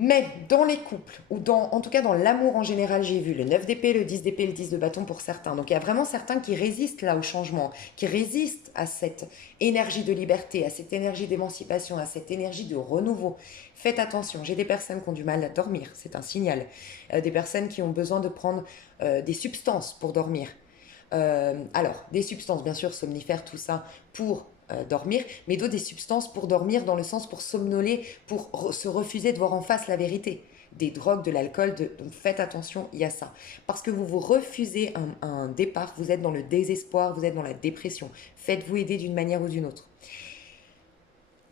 Mais dans les couples, ou en tout cas dans l'amour en général, j'ai vu le 9 d'épée, le 10 d'épée, le 10 de bâton pour certains. Donc il y a vraiment certains qui résistent là au changement, qui résistent à cette énergie de liberté, à cette énergie d'émancipation, à cette énergie de renouveau. Faites attention, j'ai des personnes qui ont du mal à dormir, c'est un signal. Des personnes qui ont besoin de prendre des substances pour dormir. Alors, des substances, bien sûr, somnifères, tout ça, pour dormir, mais d'autres des substances pour dormir dans le sens pour somnoler, pour se refuser de voir en face la vérité. Des drogues, de l'alcool, donc faites attention, il y a ça. Parce que vous vous refusez un départ, vous êtes dans le désespoir, vous êtes dans la dépression. Faites-vous aider d'une manière ou d'une autre.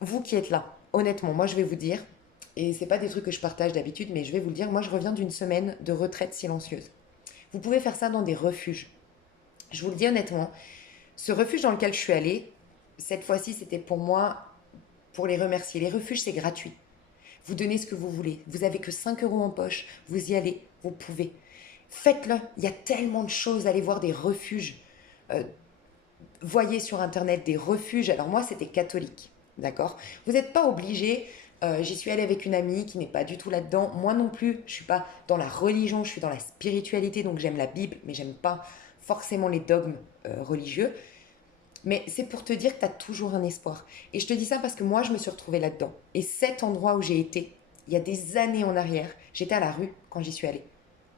Vous qui êtes là, honnêtement, moi je vais vous dire, et c'est pas des trucs que je partage d'habitude, mais je vais vous le dire, moi je reviens d'une semaine de retraite silencieuse. Vous pouvez faire ça dans des refuges. Je vous le dis honnêtement, ce refuge dans lequel je suis allée, cette fois-ci, c'était pour moi, pour les remercier. Les refuges, c'est gratuit. Vous donnez ce que vous voulez. Vous avez que 5 euros en poche. Vous y allez. Vous pouvez. Faites-le. Il y a tellement de choses. Allez voir des refuges. Euh, Voyez sur Internet des refuges. Alors moi, c'était catholique. D'accord? Vous n'êtes pas obligé. J'y suis allée avec une amie qui n'est pas du tout là-dedans. Moi non plus. Je ne suis pas dans la religion. Je suis dans la spiritualité. Donc j'aime la Bible, mais j'aime pas forcément les dogmes religieux. Mais c'est pour te dire que tu as toujours un espoir. Et je te dis ça parce que moi, je me suis retrouvée là-dedans. Et cet endroit où j'ai été, il y a des années en arrière, j'étais à la rue quand j'y suis allée.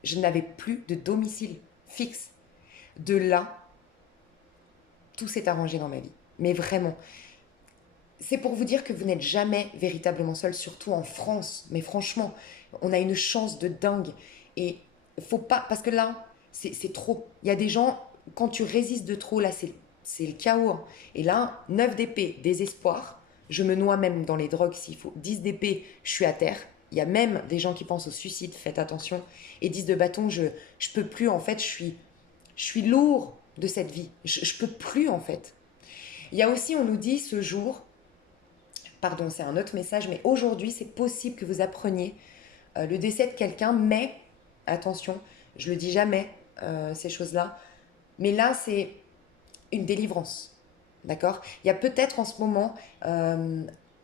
Je n'avais plus de domicile fixe. De là, tout s'est arrangé dans ma vie. Mais vraiment, c'est pour vous dire que vous n'êtes jamais véritablement seul, surtout en France. Mais franchement, on a une chance de dingue. Et faut pas, parce que là, c'est trop. Il y a des gens, quand tu résistes de trop, là, c'est le chaos. Hein. Et là, 9 d'épée, désespoir. Je me noie même dans les drogues s'il faut. 10 d'épée, je suis à terre. Il y a même des gens qui pensent au suicide, faites attention. Et 10 de bâton, je peux plus, en fait, je suis lourd de cette vie. Je peux plus, en fait. Il y a aussi, on nous dit ce jour, pardon, c'est un autre message, mais aujourd'hui, c'est possible que vous appreniez le décès de quelqu'un, mais, attention, je le dis jamais, ces choses-là, mais là, c'est une délivrance. D'accord? Il y a peut-être en ce moment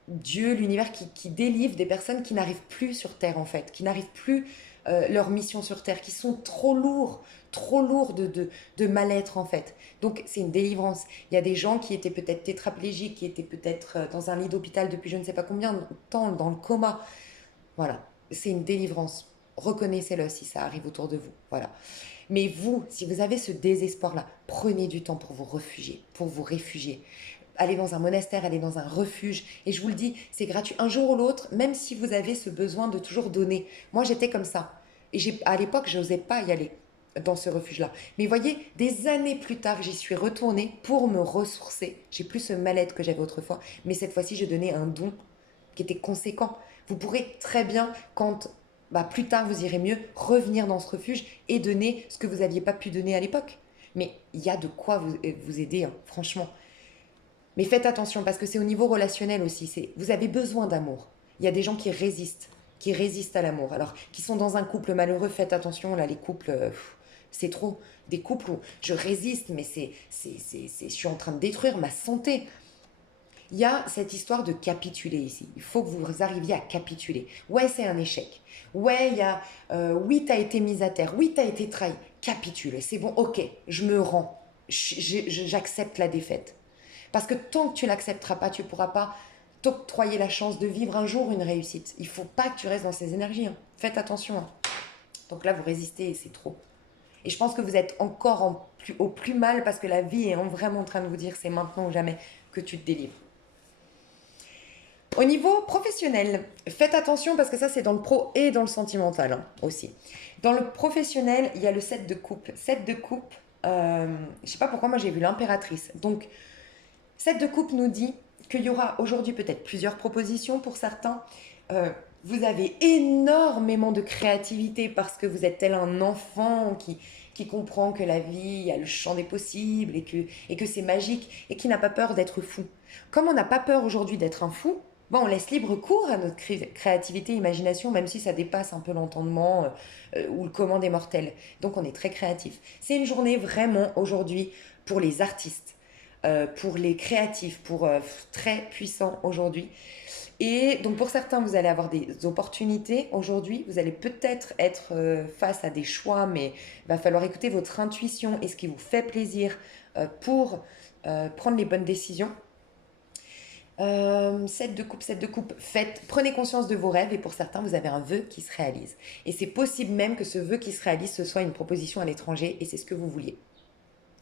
Dieu, l'univers qui délivre des personnes qui n'arrivent plus sur Terre, en fait, qui n'arrivent plus leur mission sur Terre, qui sont trop lourds de mal-être, en fait. Donc, c'est une délivrance. Il y a des gens qui étaient peut-être tétraplégiques, qui étaient peut-être dans un lit d'hôpital depuis je ne sais pas combien de temps, dans le coma. Voilà, c'est une délivrance. Reconnaissez-le si ça arrive autour de vous. Voilà. Mais vous, si vous avez ce désespoir-là, prenez du temps pour vous réfugier, Allez dans un monastère, allez dans un refuge. Et je vous le dis, c'est gratuit. Un jour ou l'autre, même si vous avez ce besoin de toujours donner. Moi, j'étais comme ça. Et à l'époque, je n'osais pas y aller dans ce refuge-là. Mais voyez, des années plus tard, j'y suis retournée pour me ressourcer. J'ai plus ce mal-être que j'avais autrefois. Mais cette fois-ci, je donnais un don qui était conséquent. Vous pourrez très bien, quand plus tard vous irez mieux, revenir dans ce refuge et donner ce que vous n'aviez pas pu donner à l'époque. Mais il y a de quoi vous aider, hein, franchement. Mais faites attention parce que c'est au niveau relationnel aussi. Vous avez besoin d'amour. Il y a des gens qui résistent à l'amour. Alors, qui sont dans un couple malheureux, faites attention, là, les couples, c'est trop. Des couples où je résiste, mais je suis en train de détruire ma santé. Il y a cette histoire de capituler ici. Il faut que vous arriviez à capituler. Ouais, c'est un échec. Ouais, oui, t'as été mise à terre. Oui, t'as été trahi. Capitule. C'est bon, ok, je me rends. J'accepte la défaite. Parce que tant que tu l'accepteras pas, tu ne pourras pas t'octroyer la chance de vivre un jour une réussite. Il ne faut pas que tu restes dans ces énergies, hein. Faites attention, hein. Donc là, vous résistez et c'est trop. Et je pense que vous êtes encore au plus mal parce que la vie est vraiment en train de vous dire c'est maintenant ou jamais que tu te délivres. Au niveau professionnel, faites attention parce que ça c'est dans le pro et dans le sentimental, hein, aussi. Dans le professionnel, il y a le 7 de coupe. 7 de coupe, je ne sais pas pourquoi moi j'ai vu l'impératrice. Donc 7 de coupe nous dit qu'il y aura aujourd'hui peut-être plusieurs propositions pour certains. Vous avez énormément de créativité parce que vous êtes tel un enfant qui comprend que la vie, il y a le champ des possibles et que c'est magique et qui n'a pas peur d'être fou. Comme on n'a pas peur aujourd'hui d'être un fou, bon, on laisse libre cours à notre créativité, imagination, même si ça dépasse un peu l'entendement ou le commun des mortels. Donc on est très créatif. C'est une journée vraiment aujourd'hui pour les artistes, pour les créatifs, pour très puissants aujourd'hui. Et donc pour certains, vous allez avoir des opportunités aujourd'hui. Vous allez peut-être être face à des choix, mais il va falloir écouter votre intuition et ce qui vous fait plaisir pour prendre les bonnes décisions. 7 de coupe, prenez conscience de vos rêves et pour certains, vous avez un vœu qui se réalise. Et c'est possible même que ce vœu qui se réalise, ce soit une proposition à l'étranger et c'est ce que vous vouliez.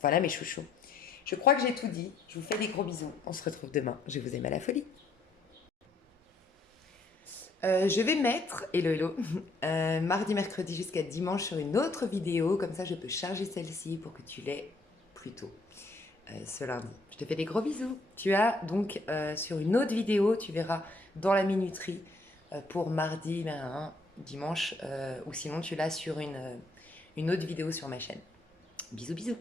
Voilà mes chouchous. Je crois que j'ai tout dit. Je vous fais des gros bisous. On se retrouve demain. Je vous aime à la folie. Je vais mettre, hello, mardi, mercredi jusqu'à dimanche sur une autre vidéo. Comme ça, je peux charger celle-ci pour que tu l'aies plus tôt. Ce lundi. Je te fais des gros bisous. Tu as donc sur une autre vidéo, tu verras dans la minuterie pour mardi, dimanche, ou sinon tu l'as sur une autre vidéo sur ma chaîne. Bisous, bisous.